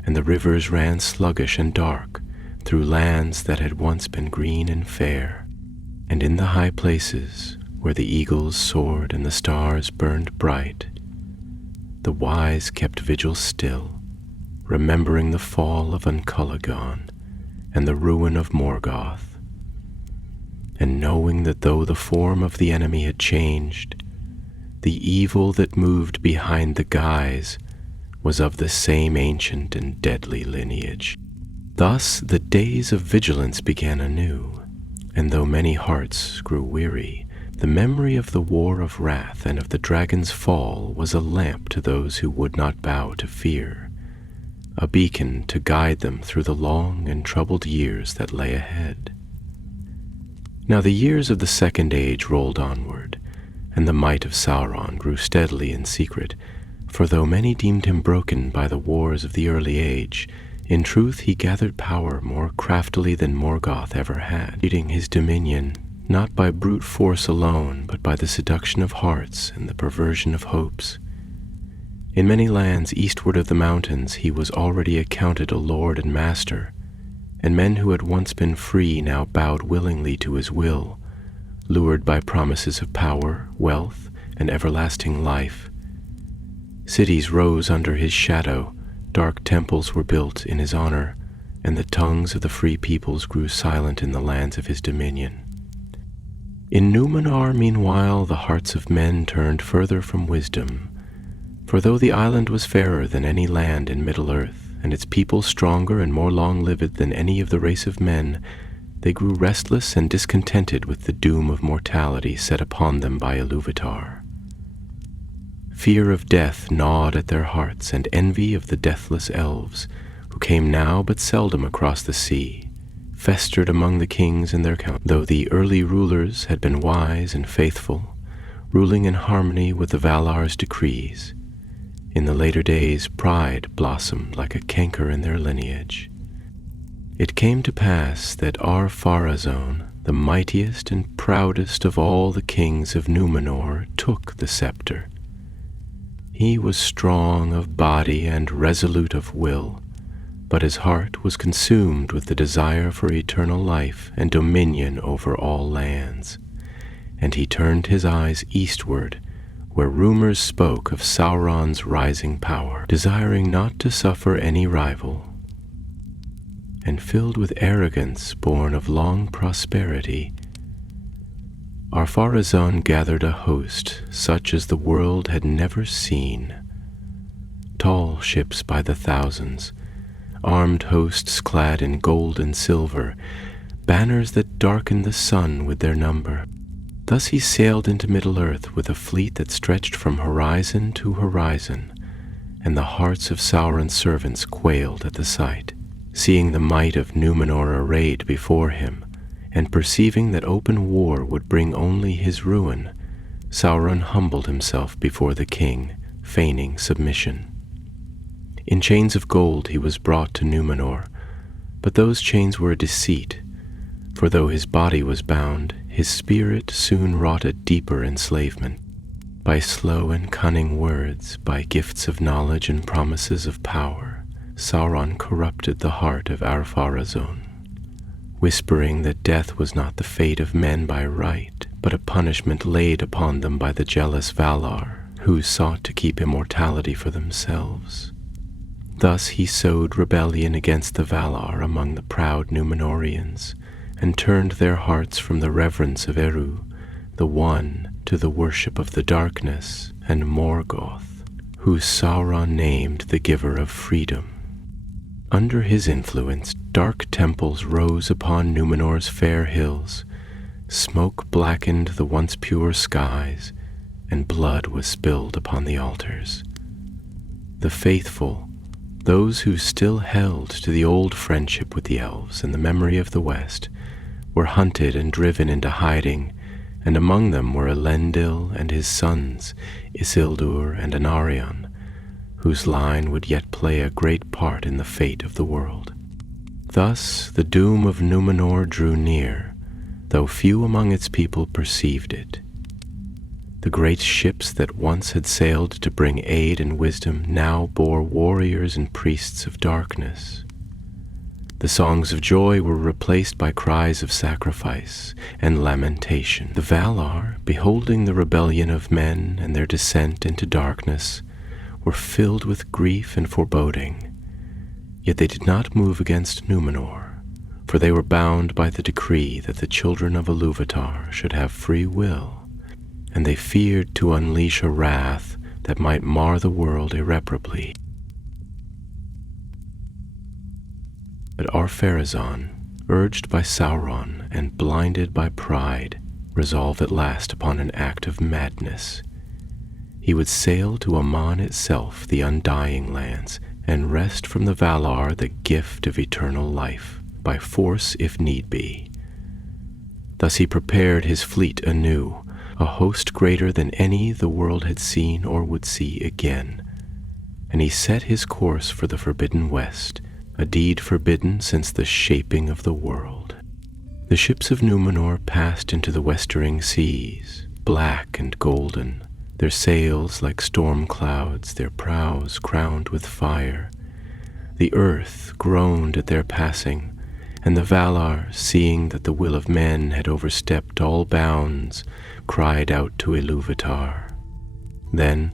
and the rivers ran sluggish and dark through lands that had once been green and fair, and in the high places, where the eagles soared and the stars burned bright, the wise kept vigil still, remembering the fall of Ancalagon and the ruin of Morgoth, and knowing that though the form of the enemy had changed, the evil that moved behind the guise was of the same ancient and deadly lineage. Thus the days of vigilance began anew, and though many hearts grew weary, the memory of the War of Wrath and of the dragon's fall was a lamp to those who would not bow to fear, a beacon to guide them through the long and troubled years that lay ahead. Now the years of the Second Age rolled onward, and the might of Sauron grew steadily in secret, for though many deemed him broken by the wars of the early age, in truth he gathered power more craftily than Morgoth ever had, leading his dominion not by brute force alone, but by the seduction of hearts and the perversion of hopes. In many lands eastward of the mountains he was already accounted a lord and master, and men who had once been free now bowed willingly to his will, lured by promises of power, wealth, and everlasting life. Cities rose under his shadow, dark temples were built in his honor, and the tongues of the free peoples grew silent in the lands of his dominion. In Númenor, meanwhile, the hearts of men turned further from wisdom, for though the island was fairer than any land in Middle-earth, and its people stronger and more long-lived than any of the race of men, they grew restless and discontented with the doom of mortality set upon them by Ilúvatar. Fear of death gnawed at their hearts, and envy of the deathless elves, who came now but seldom across the sea, festered among the kings and their councils. Though the early rulers had been wise and faithful, ruling in harmony with the Valar's decrees, in the later days pride blossomed like a canker in their lineage. It came to pass that Ar-Pharazôn, the mightiest and proudest of all the kings of Númenor, took the scepter. He was strong of body and resolute of will, but his heart was consumed with the desire for eternal life and dominion over all lands. And he turned his eyes eastward, where rumors spoke of Sauron's rising power, desiring not to suffer any rival. And filled with arrogance born of long prosperity, Ar-Pharazôn gathered a host such as the world had never seen. Tall ships by the thousands, armed hosts clad in gold and silver, banners that darkened the sun with their number. Thus he sailed into Middle-earth with a fleet that stretched from horizon to horizon, and the hearts of Sauron's servants quailed at the sight, seeing the might of Númenor arrayed before him, and perceiving that open war would bring only his ruin. Sauron humbled himself before the king, feigning submission. In chains of gold he was brought to Númenor, but those chains were a deceit, for though his body was bound, his spirit soon wrought a deeper enslavement. By slow and cunning words, by gifts of knowledge and promises of power, Sauron corrupted the heart of Ar-Pharazôn, whispering that death was not the fate of men by right, but a punishment laid upon them by the jealous Valar, who sought to keep immortality for themselves. Thus he sowed rebellion against the Valar among the proud Númenorians, and turned their hearts from the reverence of Eru, the One, to the worship of the darkness, and Morgoth, whom Sauron named the giver of freedom. Under his influence, dark temples rose upon Númenor's fair hills, smoke blackened the once pure skies, and blood was spilled upon the altars. The faithful, those who still held to the old friendship with the elves and the memory of the West, were hunted and driven into hiding, and among them were Elendil and his sons, Isildur and Anarion, whose line would yet play a great part in the fate of the world. Thus the doom of Númenor drew near, though few among its people perceived it. The great ships that once had sailed to bring aid and wisdom now bore warriors and priests of darkness. The songs of joy were replaced by cries of sacrifice and lamentation. The Valar, beholding the rebellion of men and their descent into darkness, were filled with grief and foreboding. Yet they did not move against Númenor, for they were bound by the decree that the children of Ilúvatar should have free will, and they feared to unleash a wrath that might mar the world irreparably. But Ar-Pharazôn, urged by Sauron and blinded by pride, resolved at last upon an act of madness. He would sail to Aman itself, the undying lands, and wrest from the Valar the gift of eternal life, by force if need be. Thus he prepared his fleet anew, a host greater than any the world had seen or would see again, and he set his course for the Forbidden West, a deed forbidden since the shaping of the world. The ships of Númenor passed into the westering seas, black and golden, their sails like storm clouds, their prows crowned with fire. The earth groaned at their passing, and the Valar, seeing that the will of men had overstepped all bounds, cried out to Ilúvatar. Then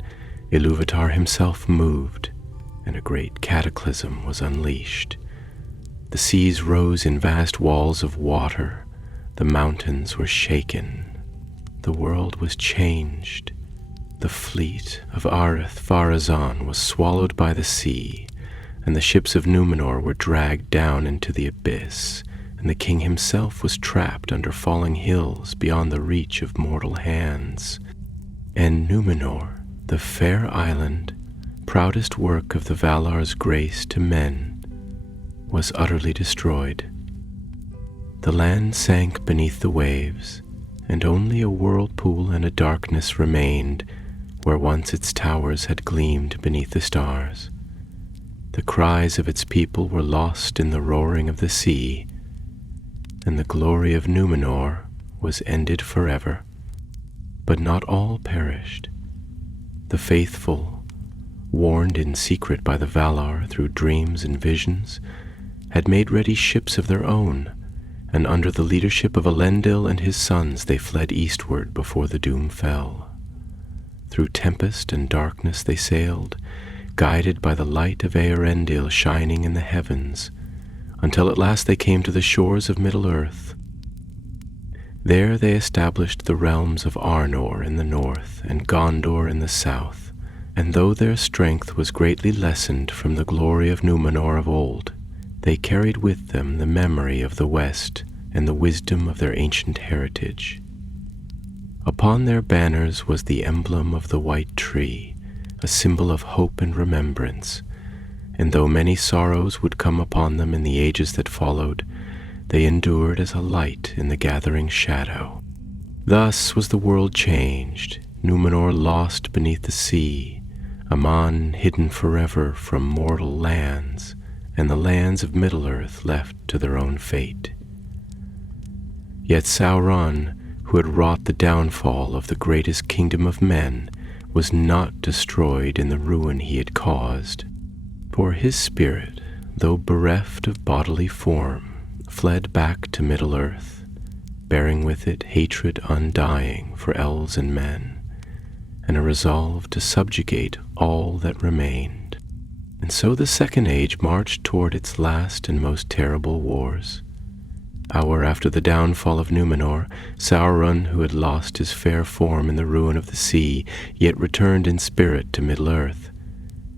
Ilúvatar himself moved, and a great cataclysm was unleashed. The seas rose in vast walls of water, the mountains were shaken, the world was changed. The fleet of Ar-Pharazôn was swallowed by the sea, and the ships of Númenor were dragged down into the abyss, and the king himself was trapped under falling hills beyond the reach of mortal hands. And Númenor, the fair island, proudest work of the Valar's grace to men, was utterly destroyed. The land sank beneath the waves, and only a whirlpool and a darkness remained where once its towers had gleamed beneath the stars. The cries of its people were lost in the roaring of the sea, and the glory of Númenor was ended forever. But not all perished. The faithful, warned in secret by the Valar through dreams and visions, had made ready ships of their own, and under the leadership of Elendil and his sons they fled eastward before the doom fell. Through tempest and darkness they sailed, guided by the light of Eärendil shining in the heavens, until at last they came to the shores of Middle-earth. There they established the realms of Arnor in the north and Gondor in the south, and though their strength was greatly lessened from the glory of Númenor of old, they carried with them the memory of the West and the wisdom of their ancient heritage. Upon their banners was the emblem of the white tree, a symbol of hope and remembrance, and though many sorrows would come upon them in the ages that followed, they endured as a light in the gathering shadow. Thus was the world changed, Númenor lost beneath the sea, Aman hidden forever from mortal lands, and the lands of Middle-earth left to their own fate. Yet Sauron, who had wrought the downfall of the greatest kingdom of men, was not destroyed in the ruin he had caused, for his spirit, though bereft of bodily form, fled back to Middle-earth, bearing with it hatred undying for elves and men, and a resolve to subjugate all that remained. And so the Second Age marched toward its last and most terrible wars. Hour after the downfall of Númenor, Sauron, who had lost his fair form in the ruin of the sea, yet returned in spirit to Middle-earth,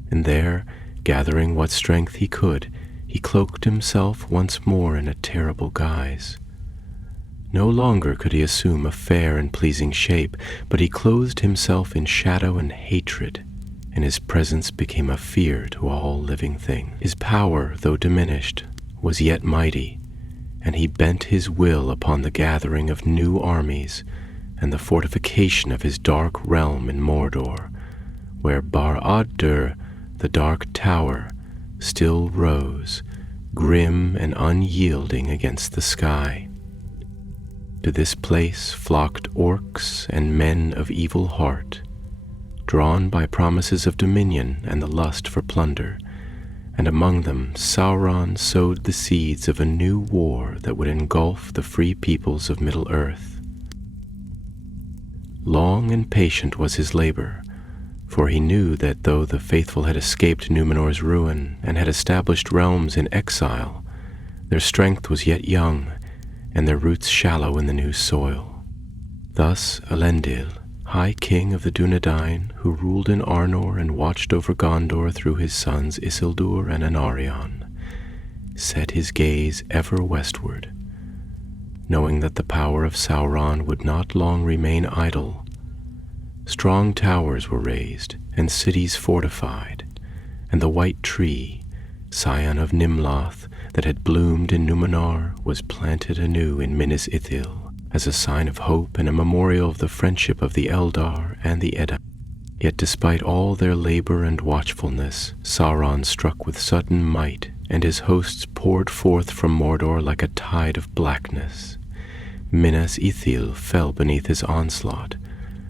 and there, gathering what strength he could, he cloaked himself once more in a terrible guise. No longer could he assume a fair and pleasing shape, but he clothed himself in shadow and hatred, and his presence became a fear to all living things. His power, though diminished, was yet mighty, and he bent his will upon the gathering of new armies and the fortification of his dark realm in Mordor, where Bar-Ad-dûr, the Dark Tower, still rose, grim and unyielding against the sky. To this place flocked orcs and men of evil heart, drawn by promises of dominion and the lust for plunder, and among them Sauron sowed the seeds of a new war that would engulf the free peoples of Middle-earth. Long and patient was his labor, for he knew that though the faithful had escaped Númenor's ruin and had established realms in exile, their strength was yet young, and their roots shallow in the new soil. Thus Elendil, High King of the Dúnedain, who ruled in Arnor and watched over Gondor through his sons Isildur and Anarion, set his gaze ever westward, knowing that the power of Sauron would not long remain idle. Strong towers were raised and cities fortified, and the white tree, scion of Nimloth, that had bloomed in Númenor, was planted anew in Minas Ithil, as a sign of hope and a memorial of the friendship of the Eldar and the Edda. Yet despite all their labor and watchfulness, Sauron struck with sudden might, and his hosts poured forth from Mordor like a tide of blackness. Minas Ithil fell beneath his onslaught,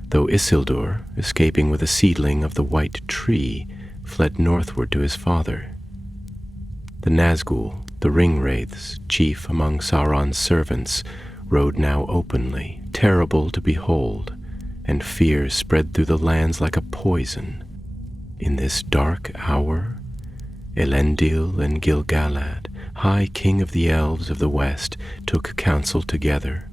though Isildur, escaping with a seedling of the white tree, fled northward to his father. The Nazgûl, the Ringwraiths, chief among Sauron's servants, rode now openly, terrible to behold, and fear spread through the lands like a poison. In this dark hour, Elendil and Gil-galad, High King of the Elves of the West, took counsel together,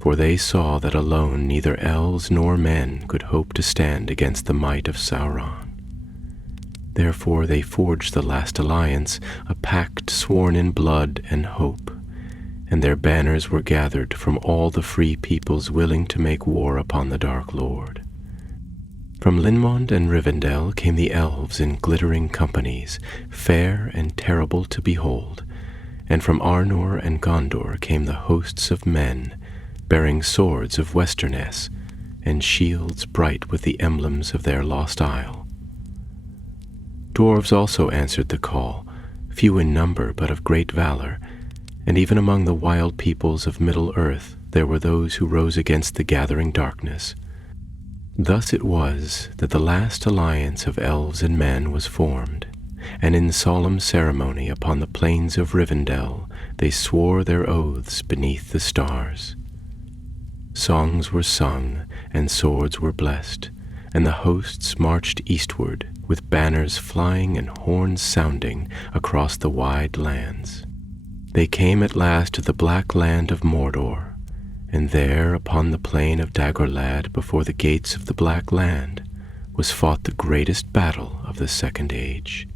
for they saw that alone neither elves nor men could hope to stand against the might of Sauron. Therefore they forged the last alliance, a pact sworn in blood and hope, and their banners were gathered from all the free peoples willing to make war upon the Dark Lord. From Linmond and Rivendell came the elves in glittering companies, fair and terrible to behold, and from Arnor and Gondor came the hosts of men, bearing swords of Westernesse, and shields bright with the emblems of their lost isle. Dwarves also answered the call, few in number but of great valor, and even among the wild peoples of Middle-earth there were those who rose against the gathering darkness. Thus it was that the last alliance of elves and men was formed, and in solemn ceremony upon the plains of Rivendell they swore their oaths beneath the stars. Songs were sung, and swords were blessed, and the hosts marched eastward, with banners flying and horns sounding across the wide lands. They came at last to the black land of Mordor, and there upon the plain of Dagorlad before the gates of the Black Land was fought the greatest battle of the Second Age.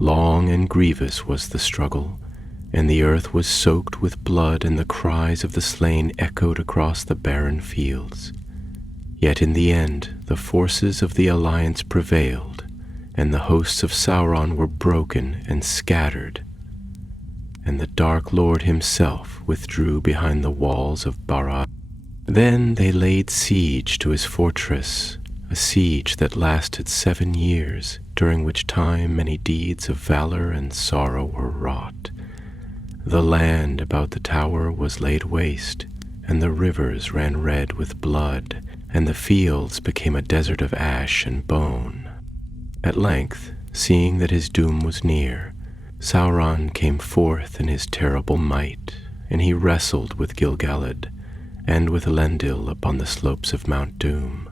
Long and grievous was the struggle, and the earth was soaked with blood, and the cries of the slain echoed across the barren fields. Yet in the end the forces of the Alliance prevailed, and the hosts of Sauron were broken and scattered, and the Dark Lord himself withdrew behind the walls of Barad. Then they laid siege to his fortress, a siege that lasted 7 years, during which time many deeds of valor and sorrow were wrought. The land about the tower was laid waste, and the rivers ran red with blood, and the fields became a desert of ash and bone. At length, seeing that his doom was near, Sauron came forth in his terrible might, and he wrestled with Gil-galad and with Elendil upon the slopes of Mount Doom.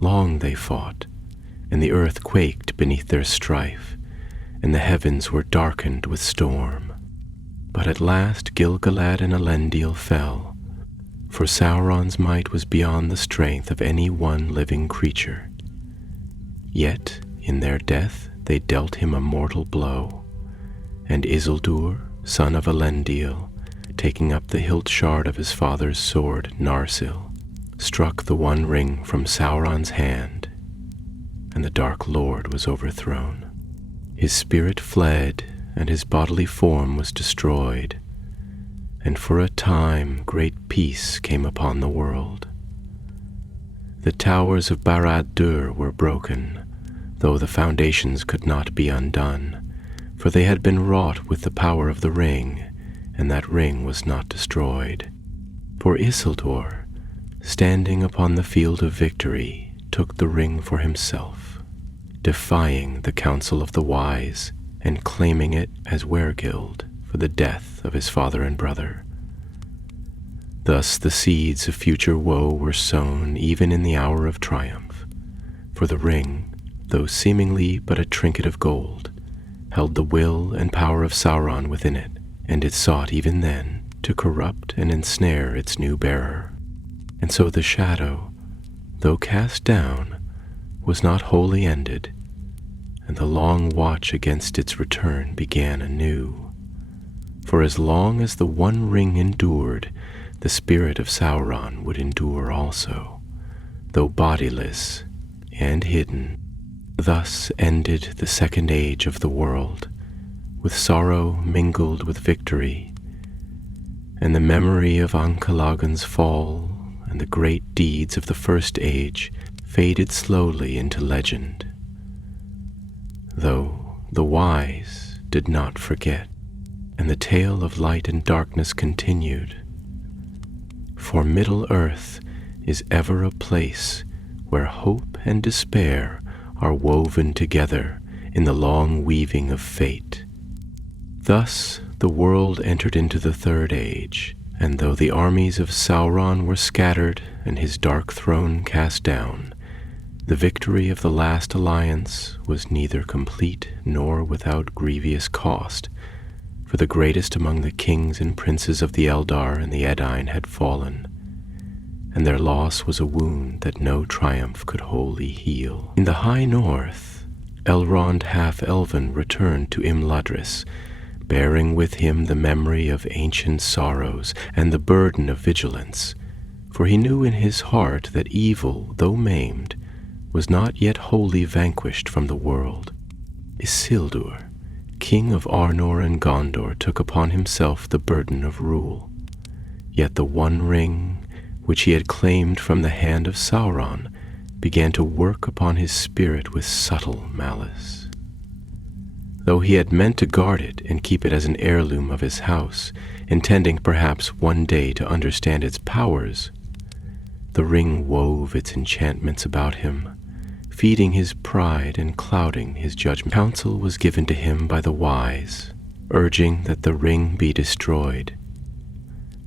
Long they fought, and the earth quaked beneath their strife, and the heavens were darkened with storm. But at last Gil-galad and Elendil fell, for Sauron's might was beyond the strength of any one living creature. Yet in their death they dealt him a mortal blow, and Isildur, son of Elendil, taking up the hilt shard of his father's sword, Narsil, struck the One Ring from Sauron's hand, and the Dark Lord was overthrown. His spirit fled, and his bodily form was destroyed, and for a time great peace came upon the world. The towers of Barad-dûr were broken, though the foundations could not be undone, for they had been wrought with the power of the ring, and that ring was not destroyed. For Isildur, standing upon the field of victory, took the ring for himself, defying the counsel of the wise, and claiming it as weregild for the death of his father and brother. Thus the seeds of future woe were sown even in the hour of triumph, for the ring, though seemingly but a trinket of gold, held the will and power of Sauron within it, and it sought even then to corrupt and ensnare its new bearer. And so the shadow, though cast down, was not wholly ended, and the long watch against its return began anew. For as long as the One Ring endured, the spirit of Sauron would endure also, though bodiless and hidden. Thus ended the Second Age of the world, with sorrow mingled with victory, and the memory of Ancalagon's fall and the great deeds of the First Age faded slowly into legend, though the wise did not forget, and the tale of light and darkness continued. For Middle-earth is ever a place where hope and despair are woven together in the long weaving of fate. Thus the world entered into the Third Age, and though the armies of Sauron were scattered and his dark throne cast down, the victory of the last alliance was neither complete nor without grievous cost, for the greatest among the kings and princes of the Eldar and the Edain had fallen, and their loss was a wound that no triumph could wholly heal. In the high north, Elrond half-elven returned to Imladris, bearing with him the memory of ancient sorrows and the burden of vigilance, for he knew in his heart that evil, though maimed, was not yet wholly vanquished from the world. Isildur, king of Arnor and Gondor, took upon himself the burden of rule, yet the One Ring, which he had claimed from the hand of Sauron, began to work upon his spirit with subtle malice. Though he had meant to guard it and keep it as an heirloom of his house, intending perhaps one day to understand its powers, The ring wove its enchantments about him, feeding his pride and clouding his judgment. Counsel was given to him by the wise, urging that the ring be destroyed.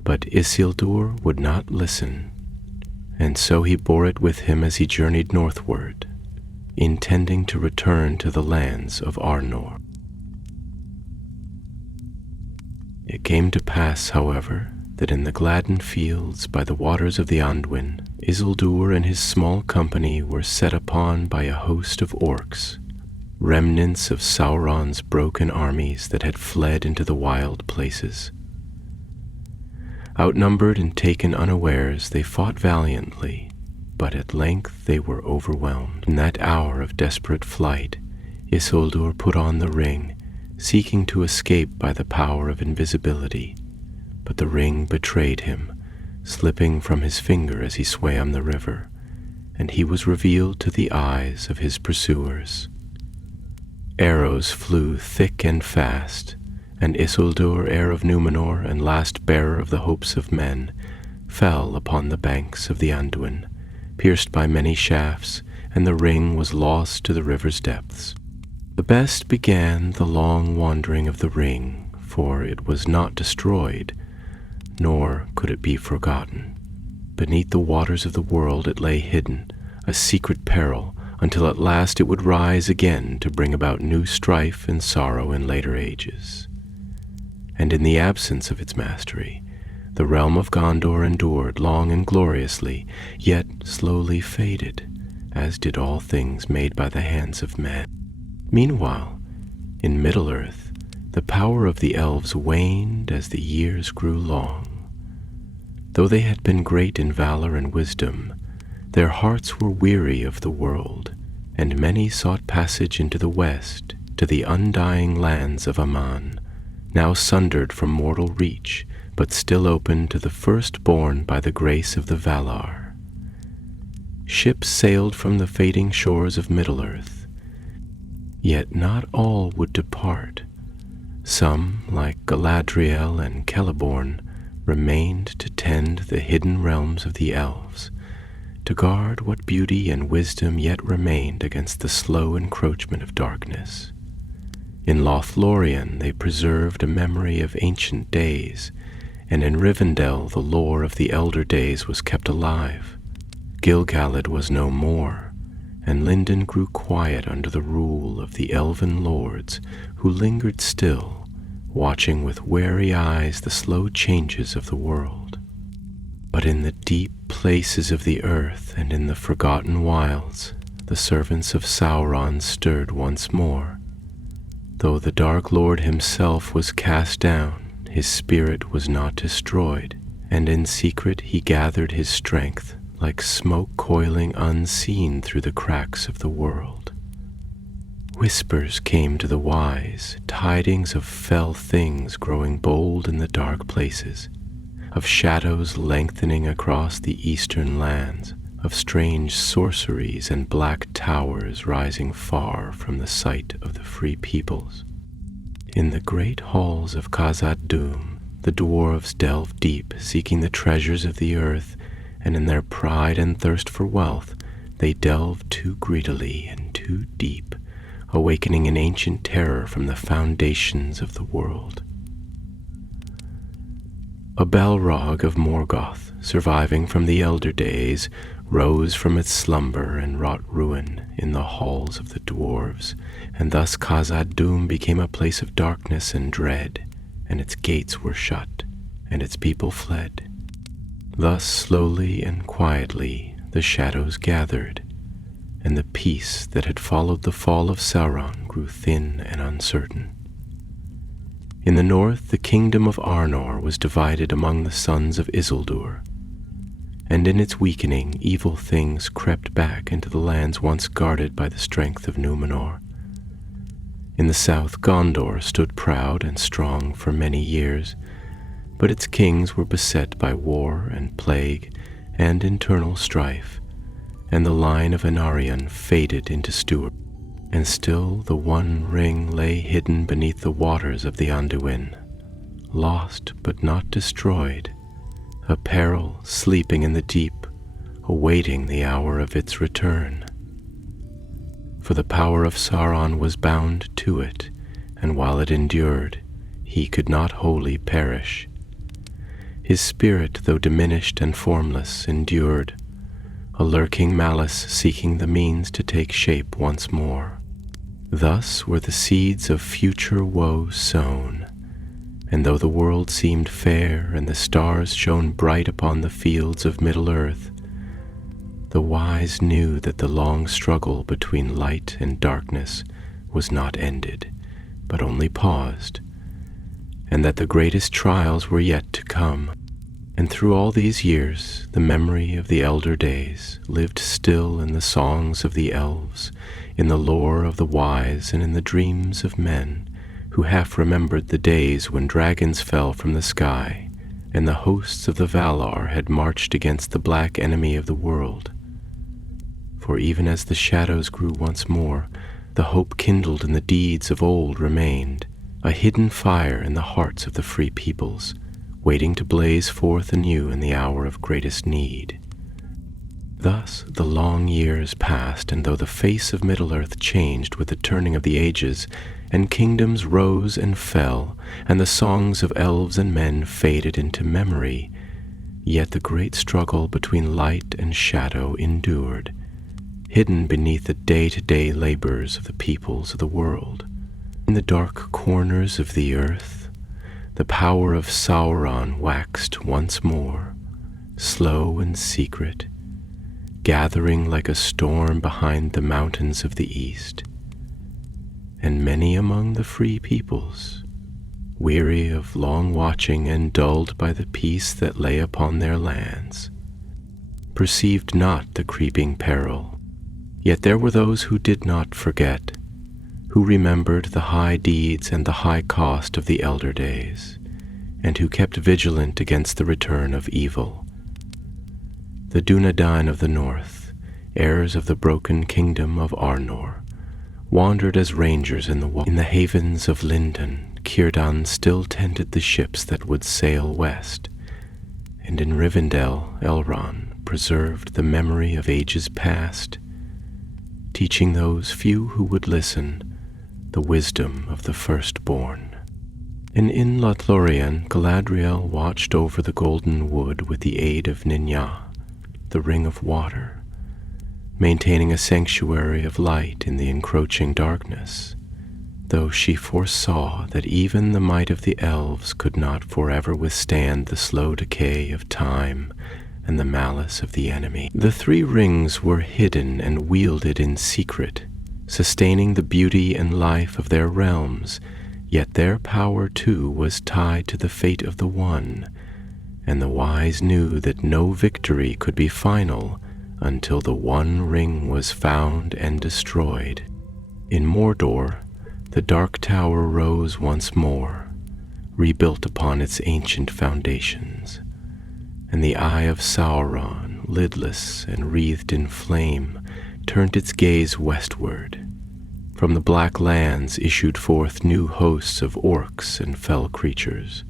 But Isildur would not listen, and so he bore it with him as he journeyed northward, intending to return to the lands of Arnor. It came to pass, however, that in the gladdened fields by the waters of the Anduin, Isildur and his small company were set upon by a host of orcs, remnants of Sauron's broken armies that had fled into the wild places. Outnumbered and taken unawares, they fought valiantly, but at length they were overwhelmed. In that hour of desperate flight, Isildur put on the ring, seeking to escape by the power of invisibility, but the ring betrayed him, slipping from his finger as he swam the river, and he was revealed to the eyes of his pursuers. Arrows flew thick and fast, and Isildur, heir of Númenor and last bearer of the hopes of men, fell upon the banks of the Anduin, pierced by many shafts, and the ring was lost to the river's depths. The best began the long wandering of the ring, for it was not destroyed, nor could it be forgotten. Beneath the waters of the world it lay hidden, a secret peril, until at last it would rise again to bring about new strife and sorrow in later ages. And in the absence of its mastery, the realm of Gondor endured long and gloriously, yet slowly faded, as did all things made by the hands of men. Meanwhile, in Middle-earth, the power of the elves waned as the years grew long. Though they had been great in valor and wisdom, their hearts were weary of the world, and many sought passage into the west, to the undying lands of Aman, now sundered from mortal reach, but still open to the firstborn by the grace of the Valar. Ships sailed from the fading shores of Middle-earth, yet not all would depart. Some, like Galadriel and Celeborn, remained to tend the hidden realms of the elves, to guard what beauty and wisdom yet remained against the slow encroachment of darkness. In Lothlorien they preserved a memory of ancient days, and in Rivendell the lore of the elder days was kept alive. Gil-galad was no more, and Lindon grew quiet under the rule of the elven lords who lingered still, watching with wary eyes the slow changes of the world. But in the deep places of the earth and in the forgotten wilds, the servants of Sauron stirred once more. Though the Dark Lord himself was cast down, his spirit was not destroyed, and in secret he gathered his strength, like smoke coiling unseen through the cracks of the world. Whispers came to the wise, tidings of fell things growing bold in the dark places, of shadows lengthening across the eastern lands, of strange sorceries and black towers rising far from the sight of the free peoples. In the great halls of Khazad-dûm, the dwarves delved deep, seeking the treasures of the earth, and in their pride and thirst for wealth, they delved too greedily and too deep, awakening an ancient terror from the foundations of the world. A Balrog of Morgoth, surviving from the elder days, rose from its slumber and wrought ruin in the halls of the dwarves, and thus Khazad-dûm became a place of darkness and dread, and its gates were shut, and its people fled. Thus slowly and quietly the shadows gathered, and the peace that had followed the fall of Sauron grew thin and uncertain. In the north the kingdom of Arnor was divided among the sons of Isildur, and in its weakening evil things crept back into the lands once guarded by the strength of Númenor. In the south Gondor stood proud and strong for many years, but its kings were beset by war and plague and internal strife, and the line of Anarion faded into Stewart, and still the One Ring lay hidden beneath the waters of the Anduin, lost but not destroyed, a peril sleeping in the deep, awaiting the hour of its return. For the power of Sauron was bound to it, and while it endured, he could not wholly perish. His spirit, though diminished and formless, endured, a lurking malice seeking the means to take shape once more. Thus were the seeds of future woe sown, and though the world seemed fair and the stars shone bright upon the fields of Middle-earth, the wise knew that the long struggle between light and darkness was not ended, but only paused, and that the greatest trials were yet to come. And through all these years, the memory of the elder days lived still in the songs of the elves, in the lore of the wise, and in the dreams of men who half remembered the days when dragons fell from the sky, and the hosts of the Valar had marched against the black enemy of the world. For even as the shadows grew once more, the hope kindled in the deeds of old remained, a hidden fire in the hearts of the free peoples, waiting to blaze forth anew in the hour of greatest need. Thus the long years passed, and though the face of Middle-earth changed with the turning of the ages, and kingdoms rose and fell, and the songs of elves and men faded into memory, yet the great struggle between light and shadow endured, hidden beneath the day-to-day labors of the peoples of the world. In the dark corners of the earth, the power of Sauron waxed once more, slow and secret, gathering like a storm behind the mountains of the east. And many among the free peoples, weary of long watching and dulled by the peace that lay upon their lands, perceived not the creeping peril. Yet there were those who did not forget, who remembered the high deeds and the high cost of the elder days, and who kept vigilant against the return of evil. The Dunedain of the north, heirs of the broken kingdom of Arnor, wandered as rangers in the havens of Lindon. Círdan still tended the ships that would sail west, and in Rivendell Elrond preserved the memory of ages past, teaching those few who would listen the wisdom of the firstborn. And in Lothlorien, Galadriel watched over the golden wood with the aid of Ninya, the ring of water, maintaining a sanctuary of light in the encroaching darkness, though she foresaw that even the might of the elves could not forever withstand the slow decay of time and the malice of the enemy. The three rings were hidden and wielded in secret, sustaining the beauty and life of their realms, yet their power too was tied to the fate of the one, and the wise knew that no victory could be final until the one ring was found and destroyed. In Mordor, the Dark Tower rose once more, rebuilt upon its ancient foundations, and the eye of Sauron, lidless and wreathed in flame, turned its gaze westward. From the black lands issued forth new hosts of orcs and fell creatures,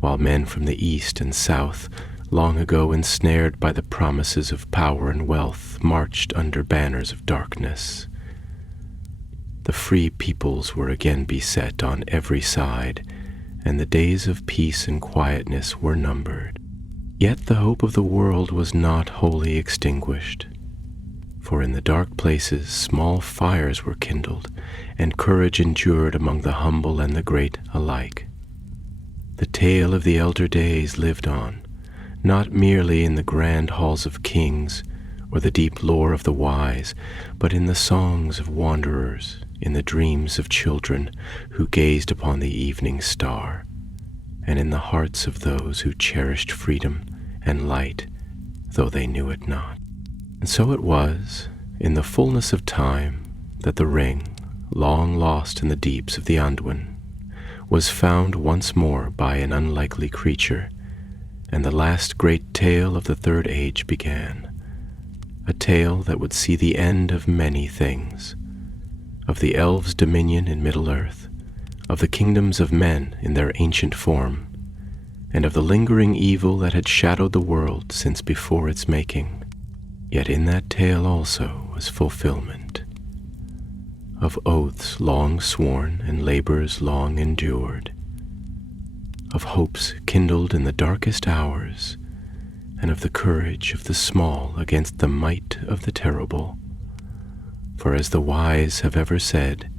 while men from the east and south, long ago ensnared by the promises of power and wealth, marched under banners of darkness. The free peoples were again beset on every side, and the days of peace and quietness were numbered. Yet the hope of the world was not wholly extinguished, for in the dark places small fires were kindled, and courage endured among the humble and the great alike. The tale of the elder days lived on, not merely in the grand halls of kings or the deep lore of the wise, but in the songs of wanderers, in the dreams of children who gazed upon the evening star, and in the hearts of those who cherished freedom and light, though they knew it not. And so it was, in the fullness of time, that the ring, long lost in the deeps of the Anduin, was found once more by an unlikely creature, and the last great tale of the Third Age began, a tale that would see the end of many things, of the elves' dominion in Middle-earth, of the kingdoms of men in their ancient form, and of the lingering evil that had shadowed the world since before its making. Yet in that tale also was fulfillment of oaths long sworn and labors long endured, of hopes kindled in the darkest hours, and of the courage of the small against the might of the terrible. For as the wise have ever said,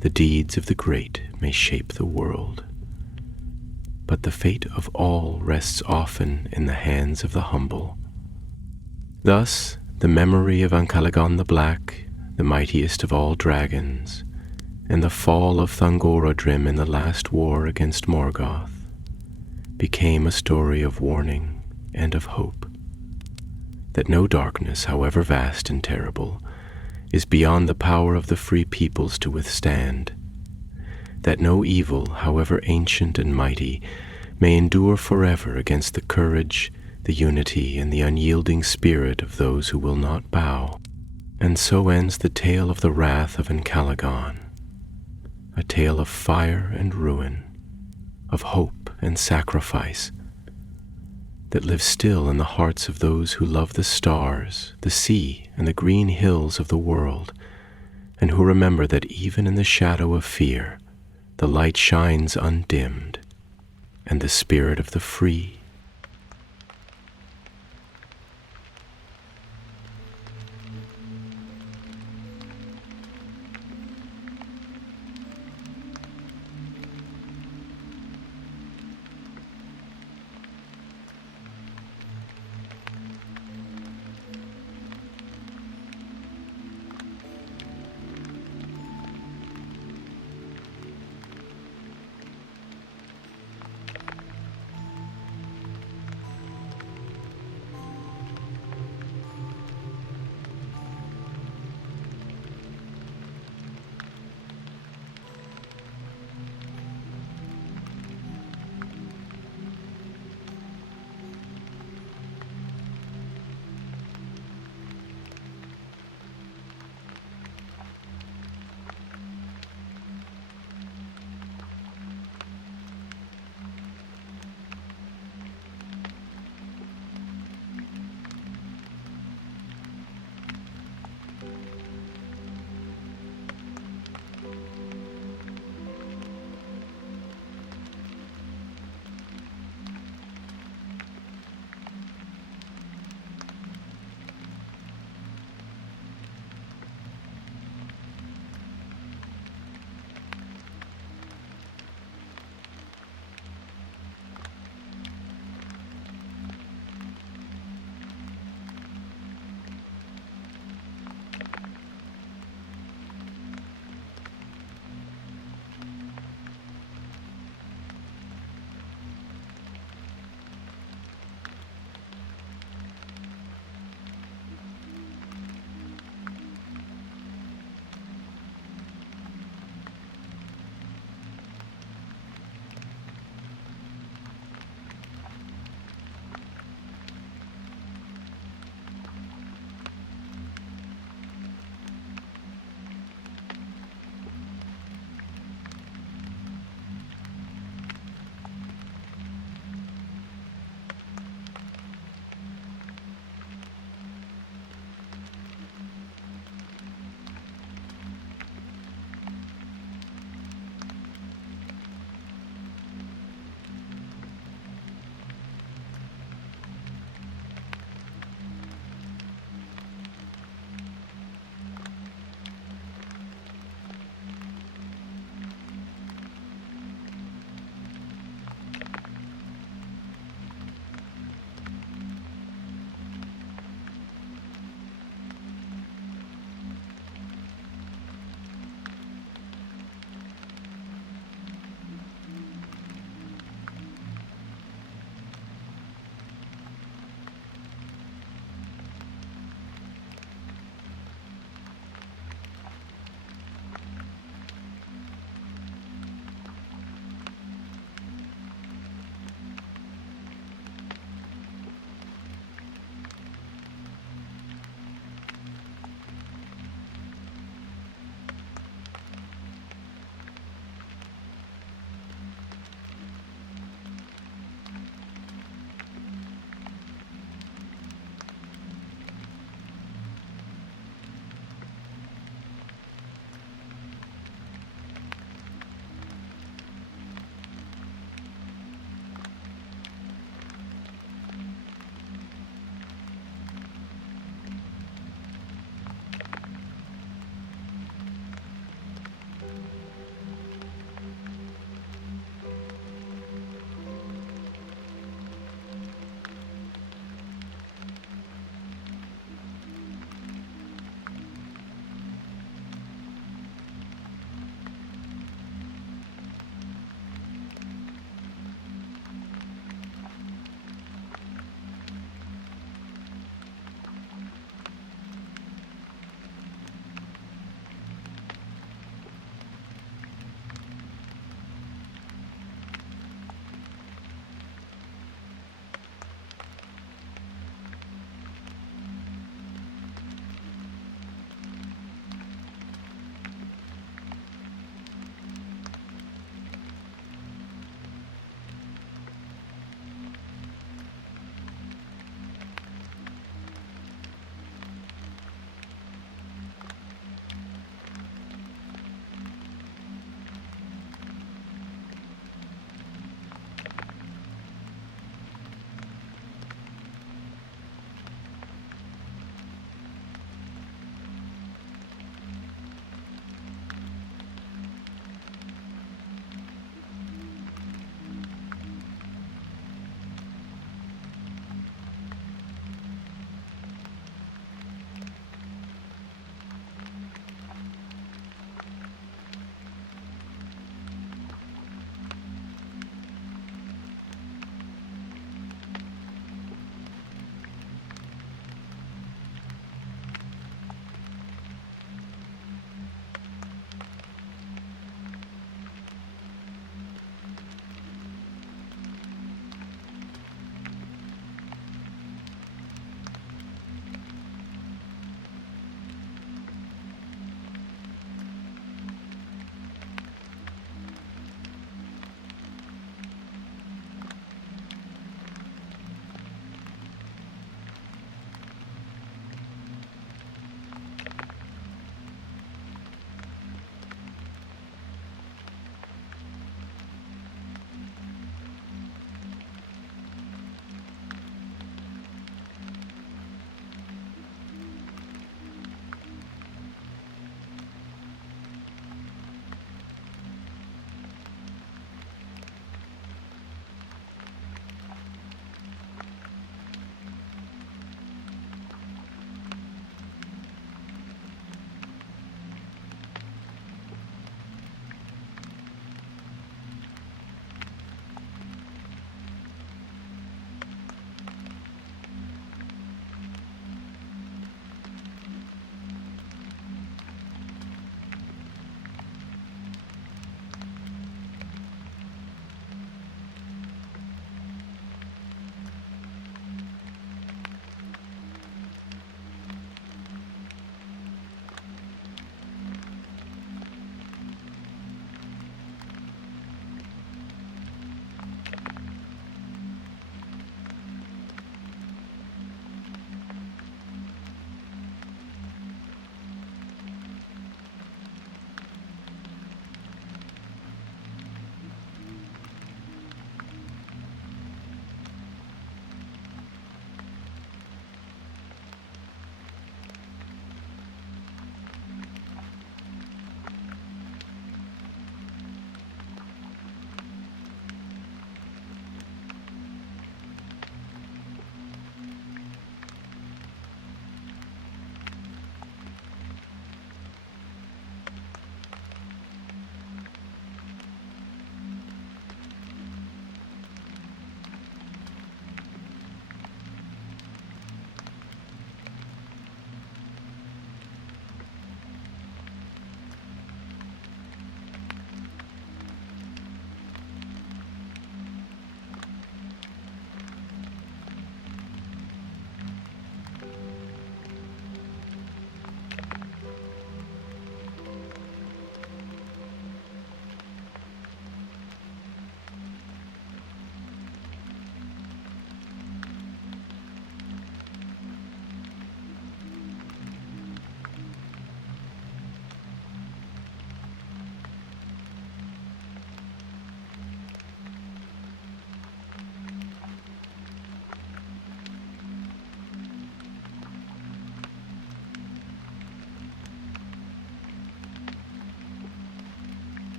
the deeds of the great may shape the world, but the fate of all rests often in the hands of the humble. Thus, the memory of Ancalagon the Black, the mightiest of all dragons, and the fall of Thangorodrim in the last war against Morgoth, became a story of warning and of hope, that no darkness, however vast and terrible, is beyond the power of the free peoples to withstand, that no evil, however ancient and mighty, may endure forever against the courage, the unity, and the unyielding spirit of those who will not bow. And so ends the tale of the wrath of Ancalagon, a tale of fire and ruin, of hope and sacrifice, that lives still in the hearts of those who love the stars, the sea, and the green hills of the world, and who remember that even in the shadow of fear, the light shines undimmed, and the spirit of the free